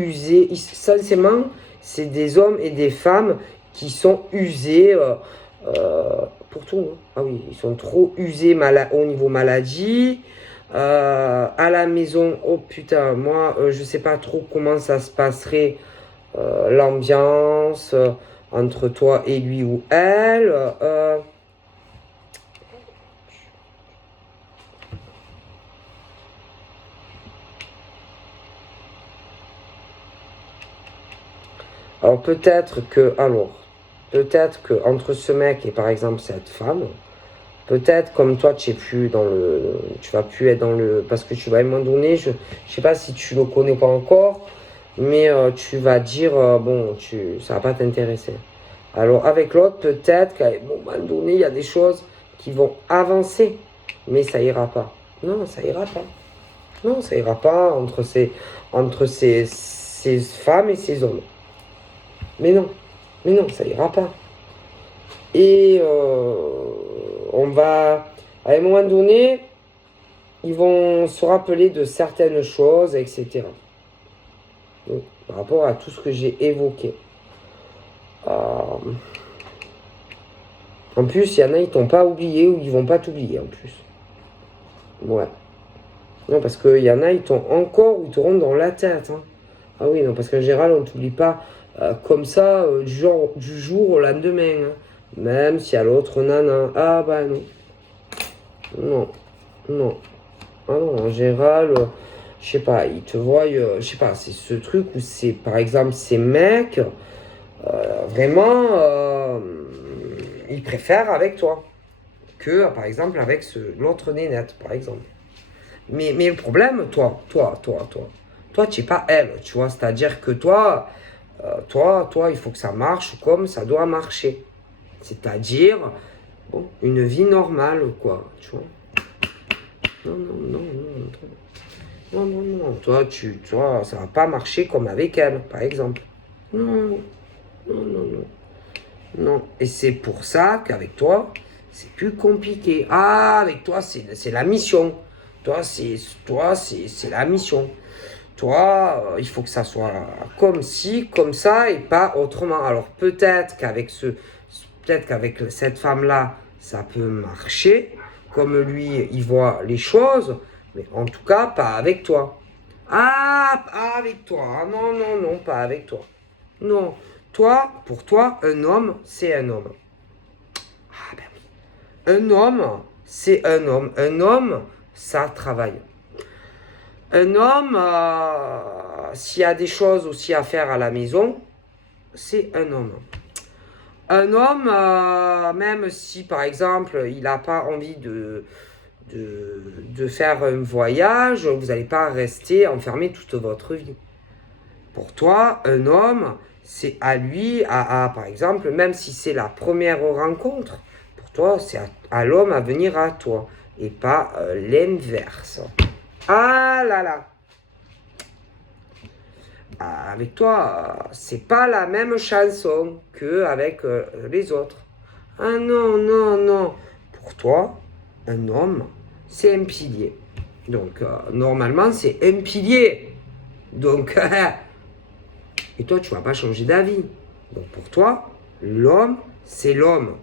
Sincèrement, c'est des hommes et des femmes qui sont usés pour tout. Hein. Ah oui, ils sont trop usés au niveau maladie. À la maison, oh putain, moi, je sais pas trop comment ça se passerait, l'ambiance entre toi et lui ou elle. Alors peut-être que entre ce mec et par exemple cette femme, peut-être comme toi tu vas plus être dans le, parce que tu vas à un moment donné, je sais pas si tu le connais pas encore, mais tu vas dire bon, ça va pas t'intéresser. Alors avec l'autre, peut-être qu'à un moment donné, il y a des choses qui vont avancer, mais ça ira pas. Non, ça ira pas. Non, ça ira pas entre ces femmes et ces hommes. Mais non, ça ira pas. Et on va, à un moment donné, ils vont se rappeler de certaines choses, etc. Oui, par rapport à tout ce que j'ai évoqué. Euh, En plus, il y en a, ils t'ont pas oublié ou ils vont pas t'oublier en plus. Ouais. Non, parce qu'il y en a, ils t'ont encore ou ils te rentrent dans la tête. Hein. Ah oui, non, parce qu'en général, on ne t'oublie pas comme ça du jour au lendemain. Hein. Même s'il y a l'autre nana. Ah bah non. Non. Non. Ah non, en général, je sais pas, ils te voient, je sais pas, c'est ce truc où c'est, par exemple, ces mecs, vraiment, ils préfèrent avec toi que, par exemple, avec l'autre nénette, par exemple. Mais le problème, toi, tu n'es pas elle, tu vois. C'est-à-dire que toi, il faut que ça marche comme ça doit marcher. C'est-à-dire, bon, une vie normale, quoi, tu vois. Non, non, non, non, non, non, non. Toi, ça va pas marcher comme avec elle, par exemple. Non, non, non, non. Non. Et c'est pour ça qu'avec toi, c'est plus compliqué. Ah, avec toi, c'est la mission. C'est la mission. Toi, il faut que ça soit comme ci, comme ça, et pas autrement. Alors peut-être qu'avec cette femme-là, ça peut marcher, comme lui, il voit les choses, mais en tout cas, pas avec toi. Ah, pas avec toi. Ah, non, non, non, pas avec toi. Non. Toi, pour toi, un homme, c'est un homme. Ah ben oui. Un homme, c'est un homme. Un homme, ça travaille. Un homme, s'il y a des choses aussi à faire à la maison, c'est un homme. Un homme, même si par exemple il n'a pas envie de faire un voyage, vous n'allez pas rester enfermé toute votre vie. Pour toi, un homme, c'est à lui, par exemple, même si c'est la première rencontre, pour toi, c'est à l'homme à venir à toi et pas l'inverse. Ah là là! Avec toi, c'est pas la même chanson qu'avec les autres. Ah non, non, non. Pour toi, un homme, c'est un pilier. Donc, normalement, c'est un pilier. Donc, et toi, tu vas pas changer d'avis. Donc, pour toi, l'homme, c'est l'homme.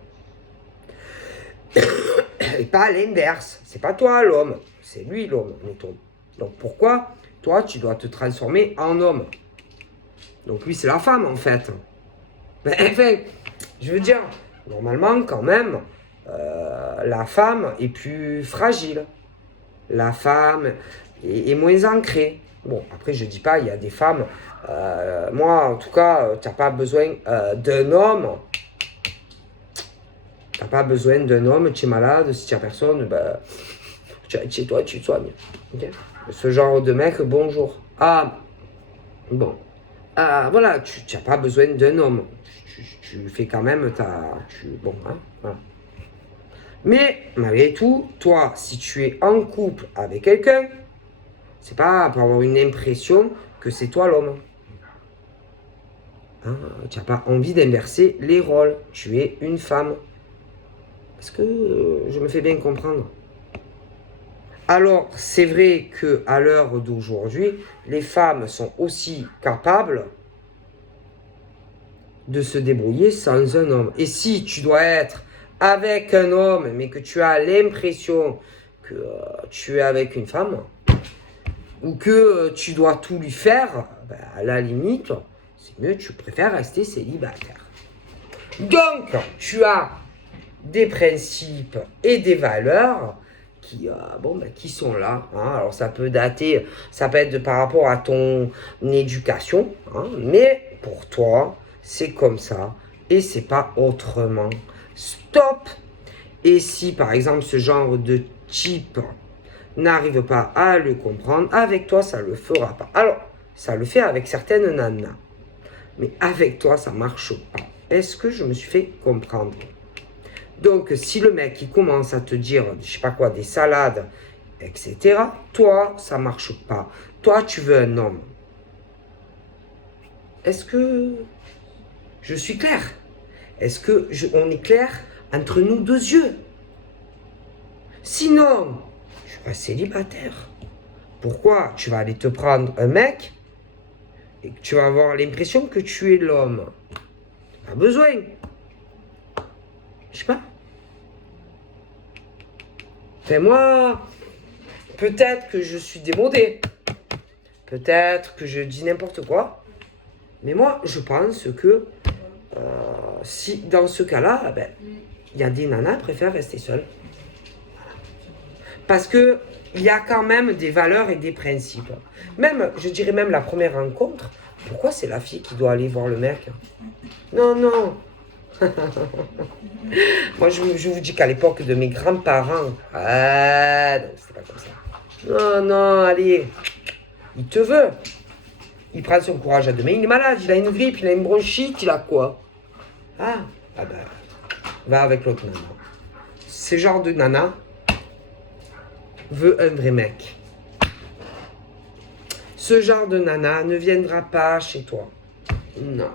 Et pas l'inverse. C'est pas toi l'homme, c'est lui l'homme, mettons. Donc, pourquoi toi, tu dois te transformer en homme? Donc lui, c'est la femme, en fait. Mais enfin, je veux dire, normalement, quand même, la femme est plus fragile. La femme est moins ancrée. Bon, après, je dis pas, il y a des femmes... moi, en tout cas, tu n'as pas besoin d'un homme. Tu n'as pas besoin d'un homme, tu es malade, si tu n'as personne, ben, tu es chez toi, tu te soignes. Okay. Ce genre de mec, bonjour. Ah, bon. Voilà, tu n'as pas besoin d'un homme. Tu fais quand même bon, hein, voilà. Mais, malgré tout, toi, si tu es en couple avec quelqu'un, c'est pas pour avoir une impression que c'est toi l'homme. Hein, tu n'as pas envie d'inverser les rôles. Tu es une femme. Est-ce que je me fais bien comprendre? Alors, c'est vrai qu'à l'heure d'aujourd'hui, les femmes sont aussi capables de se débrouiller sans un homme. Et si tu dois être avec un homme, mais que tu as l'impression que tu es avec une femme, ou que tu dois tout lui faire, ben, à la limite, c'est mieux, tu préfères rester célibataire. Donc, tu as des principes et des valeurs qui sont là. Hein. Alors, ça peut dater, ça peut être par rapport à ton éducation, hein, mais pour toi, c'est comme ça et c'est pas autrement. Stop! Et si, par exemple, ce genre de type n'arrive pas à le comprendre, avec toi, ça le fera pas. Alors, ça le fait avec certaines nanas. Mais avec toi, ça marche pas. Est-ce que je me suis fait comprendre? Donc, si le mec il commence à te dire, je sais pas quoi, des salades, etc., toi, ça marche pas. Toi, tu veux un homme. Est-ce que je suis clair? Est-ce que on est clair entre nous deux yeux? Sinon, je suis pas célibataire. Pourquoi tu vas aller te prendre un mec et que tu vas avoir l'impression que tu es l'homme. Pas besoin. Je sais pas. Enfin, moi, peut-être que je suis démodé. Peut-être que je dis n'importe quoi. Mais moi, je pense que si dans ce cas-là, ben, il y a des nanas qui préfèrent rester seules. Parce que il y a quand même des valeurs et des principes. Même, je dirais même la première rencontre, pourquoi c'est la fille qui doit aller voir le mec? Non, non. Moi, je vous dis qu'à l'époque de mes grands-parents, non, c'était pas comme ça. Non, non, allez, il te veut. Il prend son courage à deux mains, il est malade, il a une grippe, il a une bronchite, il a quoi? Ah ben, va avec l'autre nana. Ce genre de nana veut un vrai mec. Ce genre de nana ne viendra pas chez toi. Non.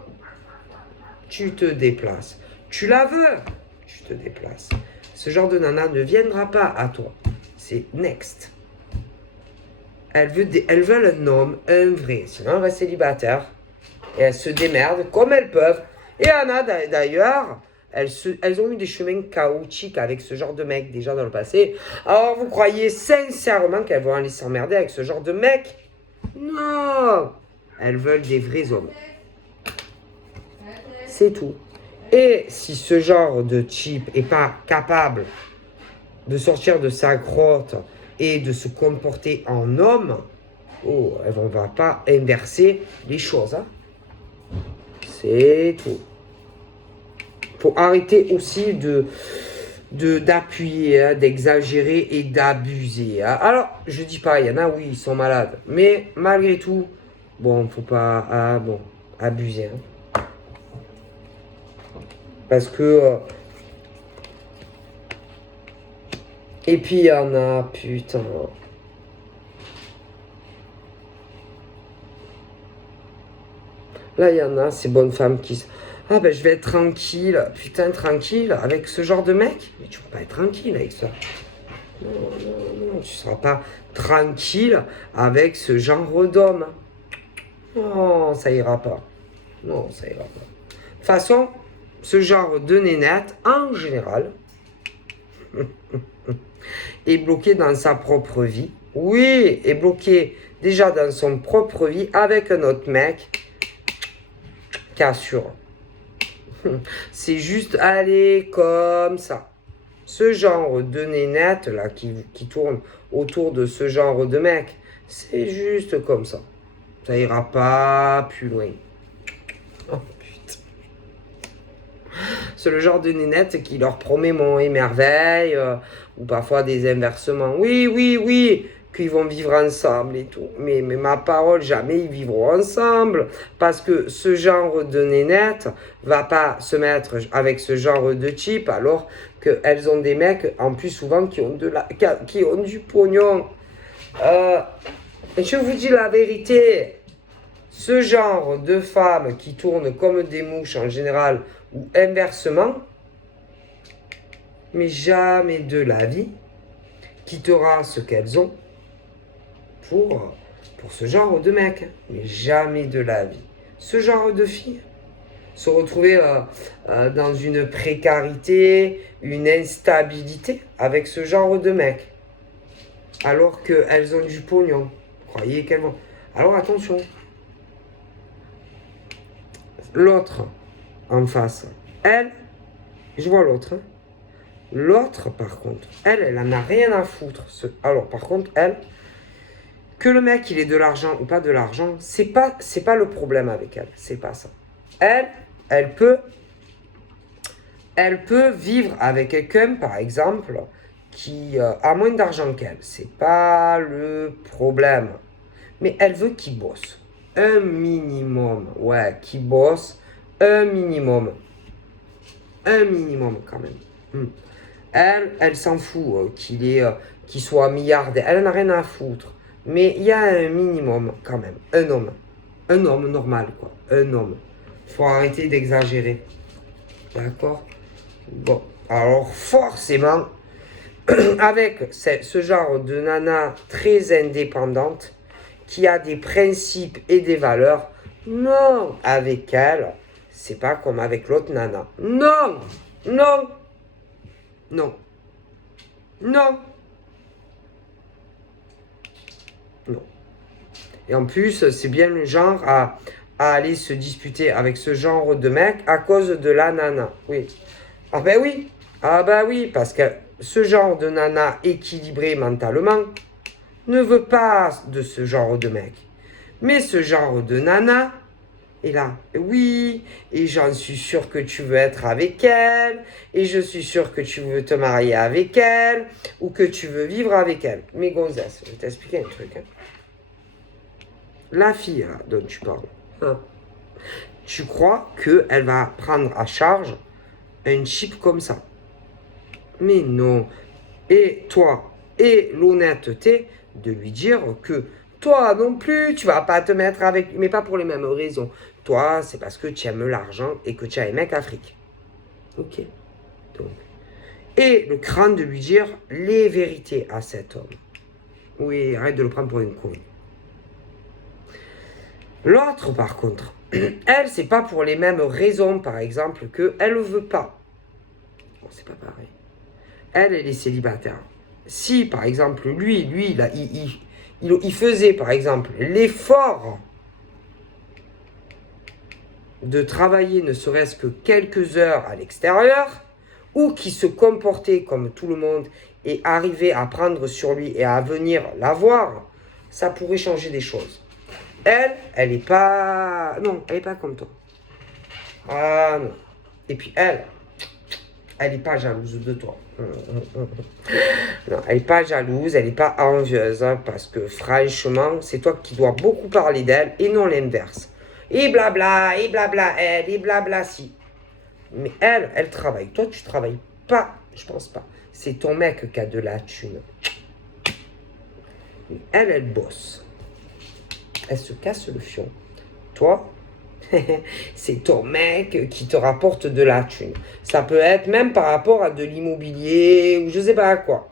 Tu te déplaces. Tu la veux, tu te déplaces. Ce genre de nana ne viendra pas à toi. C'est next. Elles veulent un homme, un vrai. Sinon, elles restent célibataires. Et elles se démerdent comme elles peuvent. Et il y en a d'ailleurs, elles ont eu des chemins chaotiques avec ce genre de mec déjà dans le passé. Alors, vous croyez sincèrement qu'elles vont aller s'emmerder avec ce genre de mec? Non. Elles veulent des vrais hommes. C'est tout. Et si ce genre de type n'est pas capable de sortir de sa grotte et de se comporter en homme, oh, elle ne va pas inverser les choses. Hein. C'est tout. Il faut arrêter aussi d'appuyer, hein, d'exagérer et d'abuser. Hein. Alors, je dis pas, il y en a, oui, ils sont malades. Mais malgré tout, bon, il ne faut pas abuser. Hein. Parce que... et puis, il y en a, putain... Là, il y en a, ces bonnes femmes qui... Ah ben, je vais être tranquille, putain, tranquille, avec ce genre de mec. Mais tu vas pas être tranquille avec ça. Non, non, non, tu seras pas tranquille avec ce genre d'homme. Non, ça ira pas. Non, ça ira pas. De toute façon, ce genre de nénette, en général, est bloqué dans sa propre vie. Oui, est bloqué déjà dans son propre vie avec un autre mec qui assure. C'est juste aller comme ça. Ce genre de nénette là qui tourne autour de ce genre de mec, c'est juste comme ça. Ça ira pas plus loin. Oh putain. C'est le genre de nénette qui leur promet mon et merveille, ou parfois des inversements. Oui, oui, oui, qu'ils vont vivre ensemble et tout. Mais ma parole, jamais ils vivront ensemble. Parce que ce genre de nénette va pas se mettre avec ce genre de type alors qu'elles ont des mecs, en plus souvent, qui ont du pognon. Je vous dis la vérité. Ce genre de femmes qui tournent comme des mouches en général, ou inversement, mais jamais de la vie, quittera ce qu'elles ont pour ce genre de mec. Mais jamais de la vie. Ce genre de filles se retrouver dans une précarité, une instabilité avec ce genre de mec. Alors qu'elles ont du pognon. Croyez qu'elles vont... Alors attention. L'autre en face, elle, je vois l'autre. Hein. L'autre, par contre, elle en a rien à foutre. Alors, par contre, elle, que le mec, il ait de l'argent ou pas de l'argent, c'est pas le problème avec elle. C'est pas ça. Elle peut vivre avec quelqu'un, par exemple, qui a moins d'argent qu'elle. C'est pas le problème. Mais elle veut qu'il bosse. Un minimum. Ouais, qu'il bosse. Un minimum. Un minimum, quand même. Elle s'en fout qu'il soit milliardaire. Elle n'a rien à foutre. Mais il y a un minimum, quand même. Un homme. Un homme normal, quoi. Un homme. Faut arrêter d'exagérer. D'accord? Bon. Alors, forcément, avec ce genre de nana très indépendante, qui a des principes et des valeurs, Non, avec elle, c'est pas comme avec l'autre nana. Non, non, non, non, non. Et en plus, c'est bien le genre à aller se disputer avec ce genre de mec à cause de la nana. Oui. Ah ben oui. Ah ben oui, parce que ce genre de nana équilibré mentalement ne veut pas de ce genre de mec. Mais ce genre de nana est là. Oui, et j'en suis sûr que tu veux être avec elle, et je suis sûr que tu veux te marier avec elle, ou que tu veux vivre avec elle. Mais gonzesse, je vais t'expliquer un truc. Hein. La fille là, dont tu parles, hein, tu crois qu'elle va prendre à charge un chip comme ça. Mais non. Et toi, et l'honnêteté de lui dire que toi non plus, tu vas pas te mettre avec, mais pas pour les mêmes raisons. Toi, c'est parce que tu aimes l'argent et que tu as un mec Afrique. Ok. Donc. Et le crâne de lui dire les vérités à cet homme. Oui, arrête de le prendre pour une couille. L'autre, par contre, elle, c'est pas pour les mêmes raisons, par exemple, qu'elle ne veut pas. Bon, c'est pas pareil. Elle est célibataire. Si, par exemple, lui, il faisait, par exemple, l'effort de travailler ne serait-ce que quelques heures à l'extérieur, ou qui se comportait comme tout le monde et arrivait à prendre sur lui et à venir la voir, ça pourrait changer des choses. Elle est pas... Non, elle est pas comme toi. Ah non. Et puis elle n'est pas jalouse de toi. Non, elle n'est pas jalouse, elle n'est pas envieuse, hein, parce que franchement, c'est toi qui dois beaucoup parler d'elle et non l'inverse. Et blabla, elle, et blabla si. Mais elle travaille. Toi, tu travailles pas, je pense pas. C'est ton mec qui a de la thune. Mais elle bosse. Elle se casse le fion. Toi, c'est ton mec qui te rapporte de la thune. Ça peut être même par rapport à de l'immobilier ou je sais pas à quoi.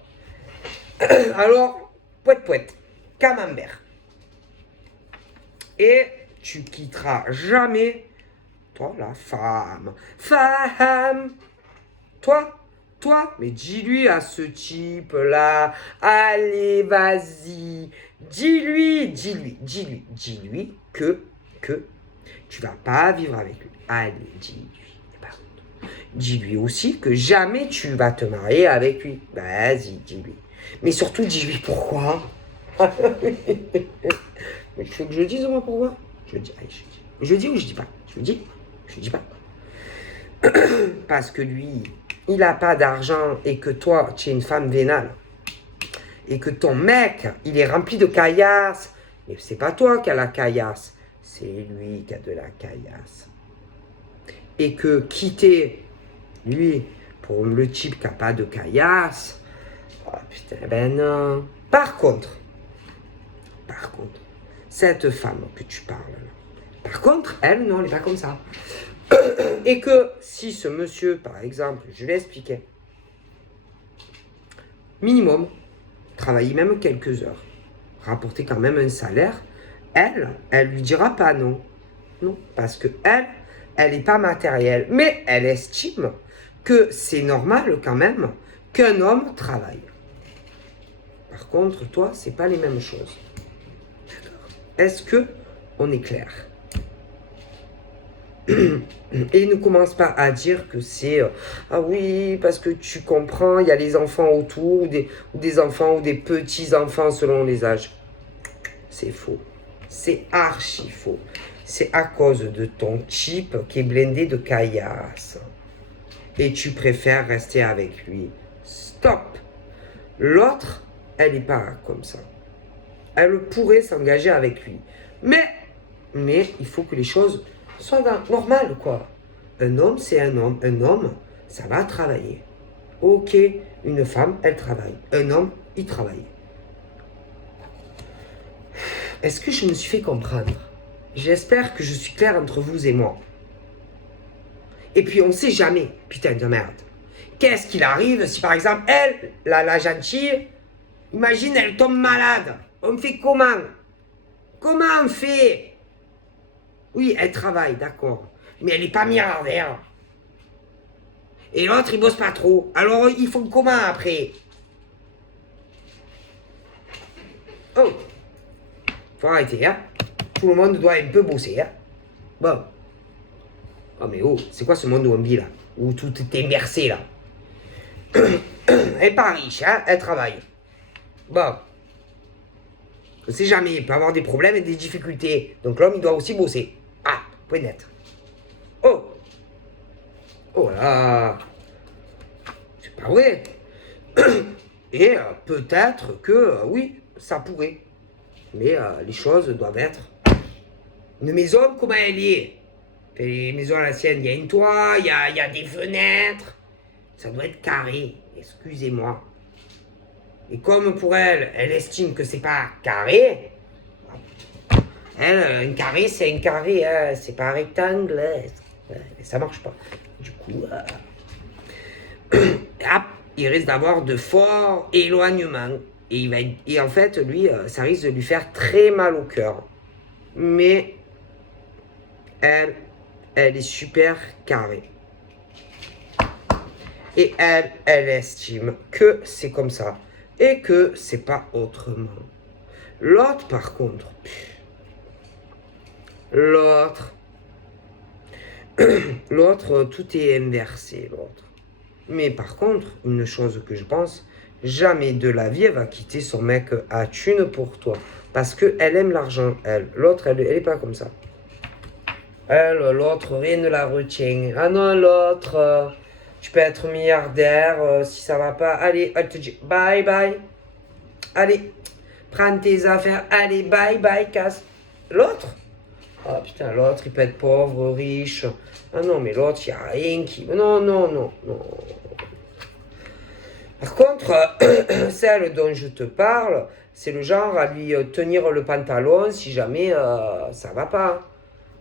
Alors, pouette, camembert. Et tu quitteras jamais, toi, la femme. Femme. Toi, mais dis-lui à ce type-là, allez, vas-y, dis-lui que tu vas pas vivre avec lui. Allez, dis-lui. Dis-lui aussi que jamais tu vas te marier avec lui. Vas-y, dis-lui. Mais surtout, dis-lui pourquoi. Mais tu veux que je dise moi pourquoi? Je dis. Je dis ou je dis pas? Je dis pas. Parce que lui, il n'a pas d'argent et que toi, tu es une femme vénale. Et que ton mec, il est rempli de caillasse. Mais c'est pas toi qui as la caillasse. C'est lui qui a de la caillasse. Et que quitter lui pour le type qui n'a pas de caillasse. Oh putain, ben non. Par contre, cette femme que tu parles, par contre, elle, non, elle n'est pas comme ça. Et que si ce monsieur, par exemple, je vais expliquer, minimum, travailler même quelques heures, rapporter quand même un salaire, elle lui dira pas non. Non, parce que elle n'est pas matérielle, mais elle estime que c'est normal quand même qu'un homme travaille. Par contre, toi, c'est pas les mêmes choses. Est-ce que on est clair? Et ne commence pas à dire que c'est ah oui, parce que tu comprends, il y a les enfants autour, ou des enfants ou des petits-enfants selon les âges. C'est faux. C'est archi faux. C'est à cause de ton type qui est blindé de caillasse. Et tu préfères rester avec lui. Stop. L'autre, elle n'est pas comme ça. Elle pourrait s'engager avec lui. Mais il faut que les choses soient normales, quoi. Un homme, c'est un homme. Un homme, ça va travailler. Ok, une femme, elle travaille. Un homme, il travaille. Est-ce que je me suis fait comprendre? J'espère que je suis clair entre vous et moi. Et puis, on ne sait jamais, putain de merde. Qu'est-ce qu'il arrive si, par exemple, elle, la gentille, imagine, elle tombe malade. On fait comment? Comment on fait? Oui, elle travaille, d'accord. Mais elle n'est pas milliardaire. Et l'autre, il bosse pas trop. Alors, ils font comment après? Oh, faut arrêter, hein. Tout le monde doit un peu bosser, hein. Bon. Oh, mais oh, c'est quoi ce monde où on vit, là? Où tout est immersé, là. Elle est pas riche, hein. Elle travaille. Bon. On sait jamais, il peut avoir des problèmes et des difficultés. Donc l'homme, il doit aussi bosser. Ah, point net. Oh. Oh là. C'est pas vrai. Et peut-être que, oui, ça pourrait. Mais les choses doivent être... Une maison, comment elle est? Les maisons à la sienne, il y a une toit, il y a des fenêtres. Ça doit être carré, excusez-moi. Et comme pour elle, elle estime que c'est pas carré, elle, un carré, c'est un carré, hein, c'est pas un rectangle, ça marche pas. Du coup, il risque d'avoir de forts éloignements. Et en fait, lui, ça risque de lui faire très mal au cœur. Mais elle est super carrée. Et elle estime que c'est comme ça. Et que c'est pas autrement. L'autre, par contre, l'autre, tout est inversé, l'autre. Mais par contre, une chose que je pense, jamais de la vie, elle va quitter son mec à thune pour toi. Parce qu'elle aime l'argent, elle. L'autre, elle est pas comme ça. Elle, l'autre, rien ne la retient. Ah non, l'autre, tu peux être milliardaire, si ça va pas. Allez, elle te dit bye bye. Allez, prends tes affaires. Allez, bye bye, casse. L'autre, ah putain, l'autre, il peut être pauvre, riche. Ah non, mais l'autre, il n'y a rien qui... Non, non, non, non. Par contre, celle dont je te parle, c'est le genre à lui tenir le pantalon si jamais ça va pas.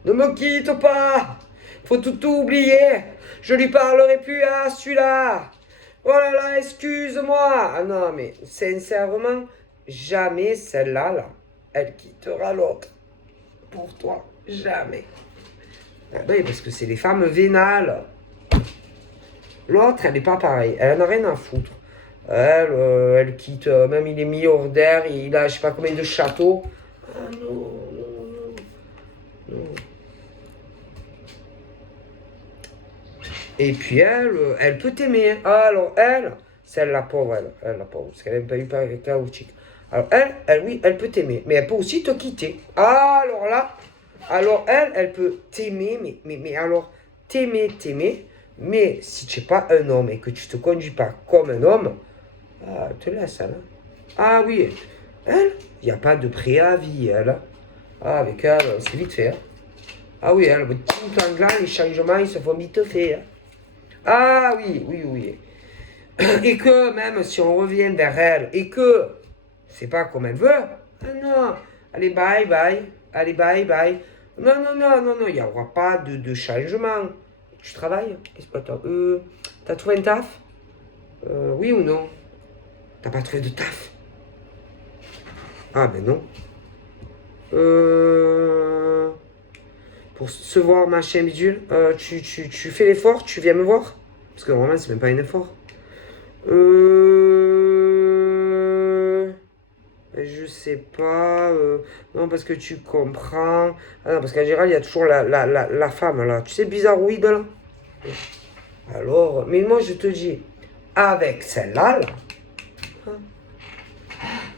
Ne me quitte pas! Faut tout oublier! Je lui parlerai plus à celui-là! Oh là là, excuse-moi! Ah non, mais sincèrement, jamais celle-là, là, elle quittera l'autre. Pour toi, jamais. Ah ben, parce que c'est les femmes vénales. L'autre, elle n'est pas pareille. Elle en a rien à foutre. Elle quitte, même il est milliardaire, il a je sais pas combien de châteaux. Ah non, non, non, non. Et puis elle peut t'aimer. Ah, alors elle, c'est la pauvre, elle la pauvre, parce qu'elle n'aime pas eu par chaotique. Alors oui, elle peut t'aimer, mais elle peut aussi te quitter. Ah, alors là, alors elle peut t'aimer, mais alors t'aimer, mais si tu n'es pas un homme et que tu te conduis pas comme un homme, elle te laisse, elle. Ah oui, elle, il n'y a pas de préavis, elle. Ah, avec elle, c'est vite fait. Hein. Ah oui, elle, tout en là, les changements, ils se font vite fait. Hein. Ah oui, oui, oui. Et que même si on revient vers elle et que c'est pas comme elle veut, ah non, allez bye bye, allez bye bye. Non, non, non, non, non, il n'y aura pas de changement. Tu travailles? Qu'est-ce que t'as trouvé un taf? Oui ou non? T'as pas trouvé de taf? Ah ben non. Pour se voir, machin, bidule, tu fais l'effort, tu viens me voir? Parce que normalement, c'est même pas un effort. Je sais pas. Non, parce que tu comprends. Ah non, parce qu'en général, il y a toujours la femme, là. Tu sais, bizarroïde, là. Alors, mais moi, je te dis, avec celle-là, là.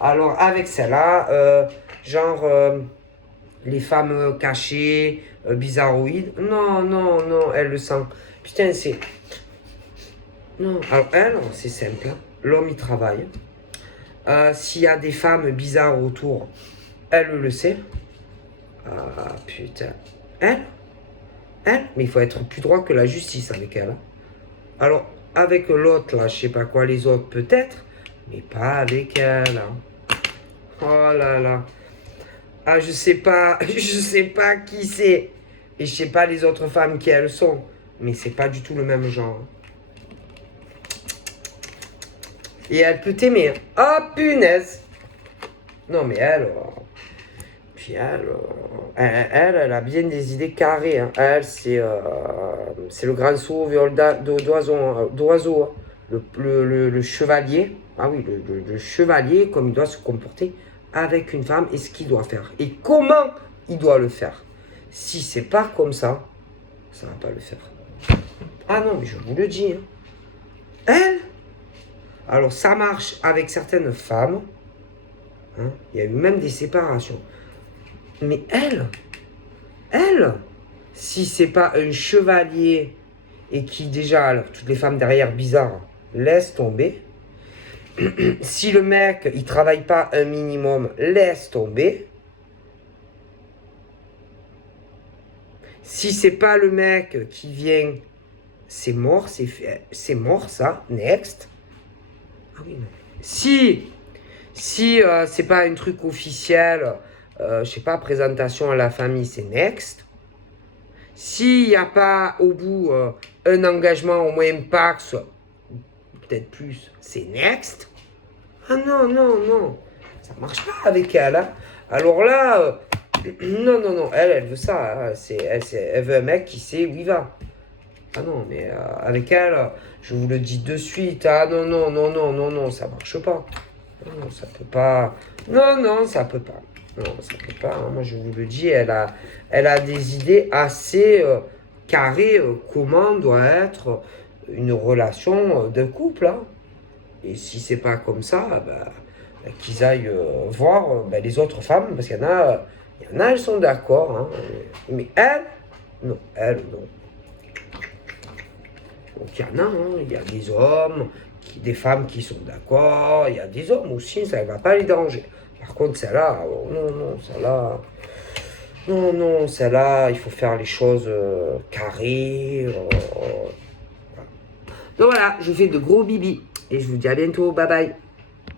Alors, avec celle-là, genre, les femmes cachées, bizarroïdes. Non, non, non, elle le sent. Putain, c'est... Non, alors elle, c'est simple. Hein. L'homme, il travaille. S'il y a des femmes bizarres autour, elle le sait. Ah, putain. Elle? Mais il faut être plus droit que la justice avec elle. Hein. Alors, avec l'autre, là, je sais pas quoi, les autres, peut-être, mais pas avec elle. Hein. Oh là là. Ah, je sais pas, je sais pas qui c'est. Et je sais pas les autres femmes qui elles sont. Mais c'est pas du tout le même genre. Et elle peut t'aimer. Ah, punaise. Non, mais elle... Puis elle... Elle a bien des idées carrées. Hein. Elle, c'est le grand sauveur d'oiseau. Hein. Le chevalier. Ah oui, le chevalier, comme il doit se comporter avec une femme et ce qu'il doit faire. Et comment il doit le faire. Si c'est pas comme ça va pas le faire. Ah non, mais je vous le dis. Hein. Elle, alors ça marche avec certaines femmes. Hein. Il y a eu même des séparations. Mais elle, si c'est pas un chevalier et qui déjà, alors, toutes les femmes derrière bizarres, laisse tomber. Si le mec, il travaille pas un minimum, laisse tomber. Si c'est pas le mec qui vient, c'est mort, c'est mort ça, next. Ah oui, non. Si c'est pas un truc officiel, je sais pas, présentation à la famille, c'est next. S'il n'y a pas au bout un engagement au moins pax, peut-être plus, c'est next. Ah non, ça marche pas avec elle. Hein. Alors là, non, elle veut ça. Hein. Elle veut un mec qui sait où il va. Ah non, mais avec elle, je vous le dis de suite. Ah non, ça marche pas. Non, ça peut pas. Non, ça peut pas. Non, ça peut pas. Hein. Moi, je vous le dis, elle a des idées assez carrées. Comment doit être une relation de couple. Hein. Et si c'est pas comme ça, qu'ils aillent voir les autres femmes, parce qu'il y en a, elles sont d'accord. Hein. Mais elle, non. Donc il y en a, hein, il y a des hommes, des femmes qui sont d'accord, il y a des hommes aussi, ça ne va pas les déranger. Par contre, celle-là, celle-là, il faut faire les choses carrées. Voilà. Donc voilà, je vous fais de gros bibis et je vous dis à bientôt, bye bye.